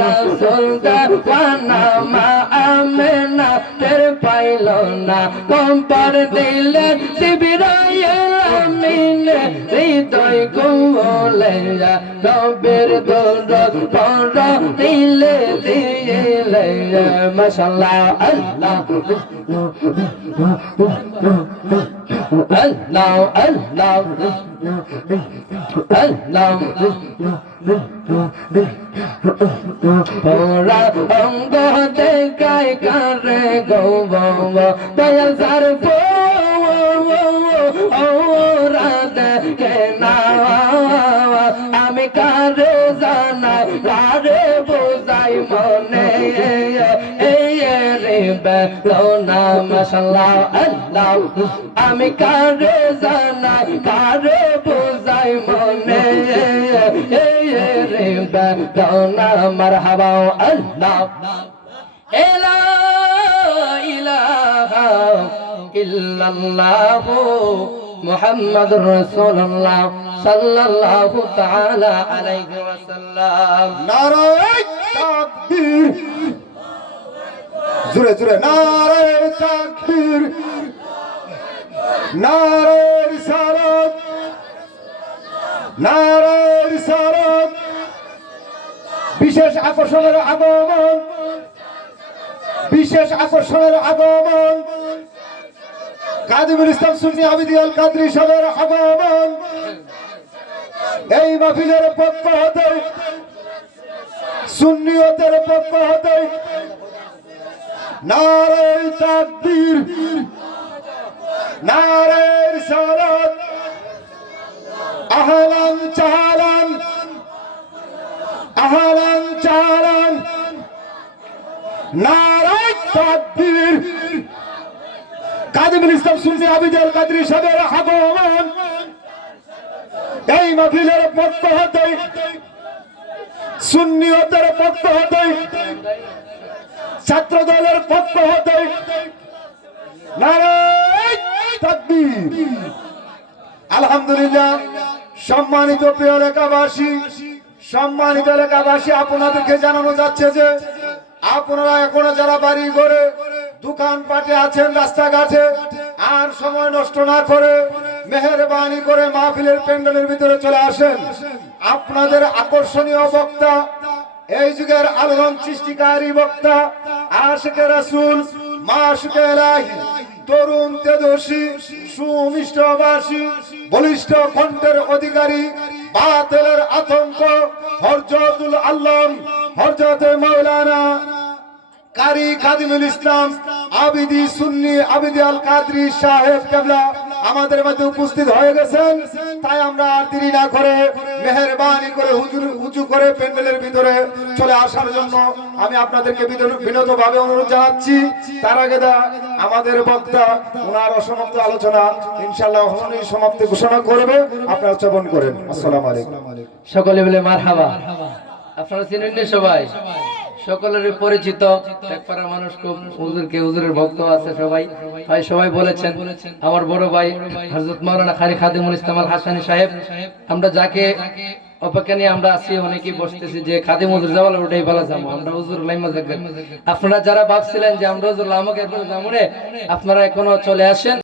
রাসূল দেওয়ানা মা আমেনা টের পাইল না। কম্পার দিলেন জিবরাইল আমিন, হৃদয় কোলে। নবীর দরুদ পড়ো দিলে দিলে, মাশাআল্লাহ আল্লাহ আল্লাহ আল্লাহ আল্লাহ। পোড়া অঙ্গ দেখায় কারে গো দয়াল সার পোরা দেখে না, আমি কারে জানাই কারে বোঝাই মনে, বেদনা মাশাআল্লাহ আল্লাহ। আমি কারে জানাই কারে বোঝাই মনে, বেদনা মারহাবা আল্লাহ। লা ইলাহা ইল্লাল্লাহ মুহাম্মাদুর রাসূলুল্লাহ সাল্লাল্লাহু তাআলা আলাইহি ওয়াসাল্লাম। নারায়ে তাকবীর, জোরে জোরে নারায়ে তাকবীর, নারায়ে রিসালাত, নারায়ে রিসালাত। বিশেষ আকর্ষণের আগমন, বিশেষ আকর্ষণের আগমন, কাদিমুল ইসলাম সুন্নি আবিদি আল কাদরি সাহেবের আগমন। এই মাহফিলের পক্ষ হতে, সুন্নিয়তের পক্ষ হতে নারায়ে তাকবীর, নারায়ে রিসালাত, আহলান চাহালান, আহলান চাহালান, নারায়ে তাকবীর। কাদিমুল ইসলাম সুন্নি আবিদুল কাদরি সাহেবের আগমন এই মাহফিলের পক্ষ হতে, সুন্নিয়তের পক্ষ হতে, ছাত্র দলের পক্ষ হতে নারায়ে তাকবীর। আলহামদুলিল্লাহ। সম্মানিত প্রিয় এলাকাবাসী, সম্মানিত এলাকাবাসী, আপনাদেরকে জানানো যাচ্ছে যে আপনারা এখনো যারা বাড়ি ঘরে দোকানপাটে আছেন, রাস্তাঘাটে, আর সময় নষ্ট না করে মেহেরবানি করে মাহফিলের প্যান্ডেলের ভিতরে চলে আসেন। আপনাদের আকর্ষণীয় বক্তা, এই যুগের আলোড়ন সৃষ্টিকারী বক্তা, আশিকে রাসূল, মাশিকে ইলাহি, তরুণ তেজস্বী, সুমিষ্টভাষী, বলিষ্ঠ কণ্ঠের অধিকারী, বাতিলের আতঙ্ক, হযরতুল আল্লাম হযরতে মাওলানা কারি কাদিমুল ইসলাম আবিদি সুন্নি আবিদি আল কাদরি সাহেব কেবলা আমাদের মধ্যে উপস্থিত হয়ে গেছেন। তাই আমরা আর দেরি না করে মেহেরবানি করে হুজুর উঁচু করে প্যান্ডেলের ভিতরে চলে আসার জন্য আমি আপনাদেরকে বিনীতভাবে অনুরোধ জানাচ্ছি। তার আগে আমাদের বক্তা ওনার অসমাপ্ত আলোচনা ইনশাআল্লাহ হলনি সমাপ্তি ঘোষণা করবে, আপনারা শ্রবণ করেন। আসসালামু আলাইকুম। সকলে বলে মারহাবা। আপনারা চিনেন না সবাই, সকলের পরিচিত একপাড়া মানুষ, খুব হুজুরের ভক্ত আছে সবাই। ভাই সবাই বলেছেন আমার বড় ভাই হযরত মাওলানা কারি খাদিমুল ইসলাম আল হাসানী সাহেব, আমরা যাকে অপেক্ষা নিয়ে আমরা আছি, অনেকেই বসতেছি যে খাদিম হুজুর যাওয়ালে ওটাই ভালো যাবো, আমরা হুজুর লাইমা থাকবেন। আপনারা যারা ভাবছিলেন যে আমরা হুজুর আমাকে যাবো রে, আপনারা এখনো চলে আসেন।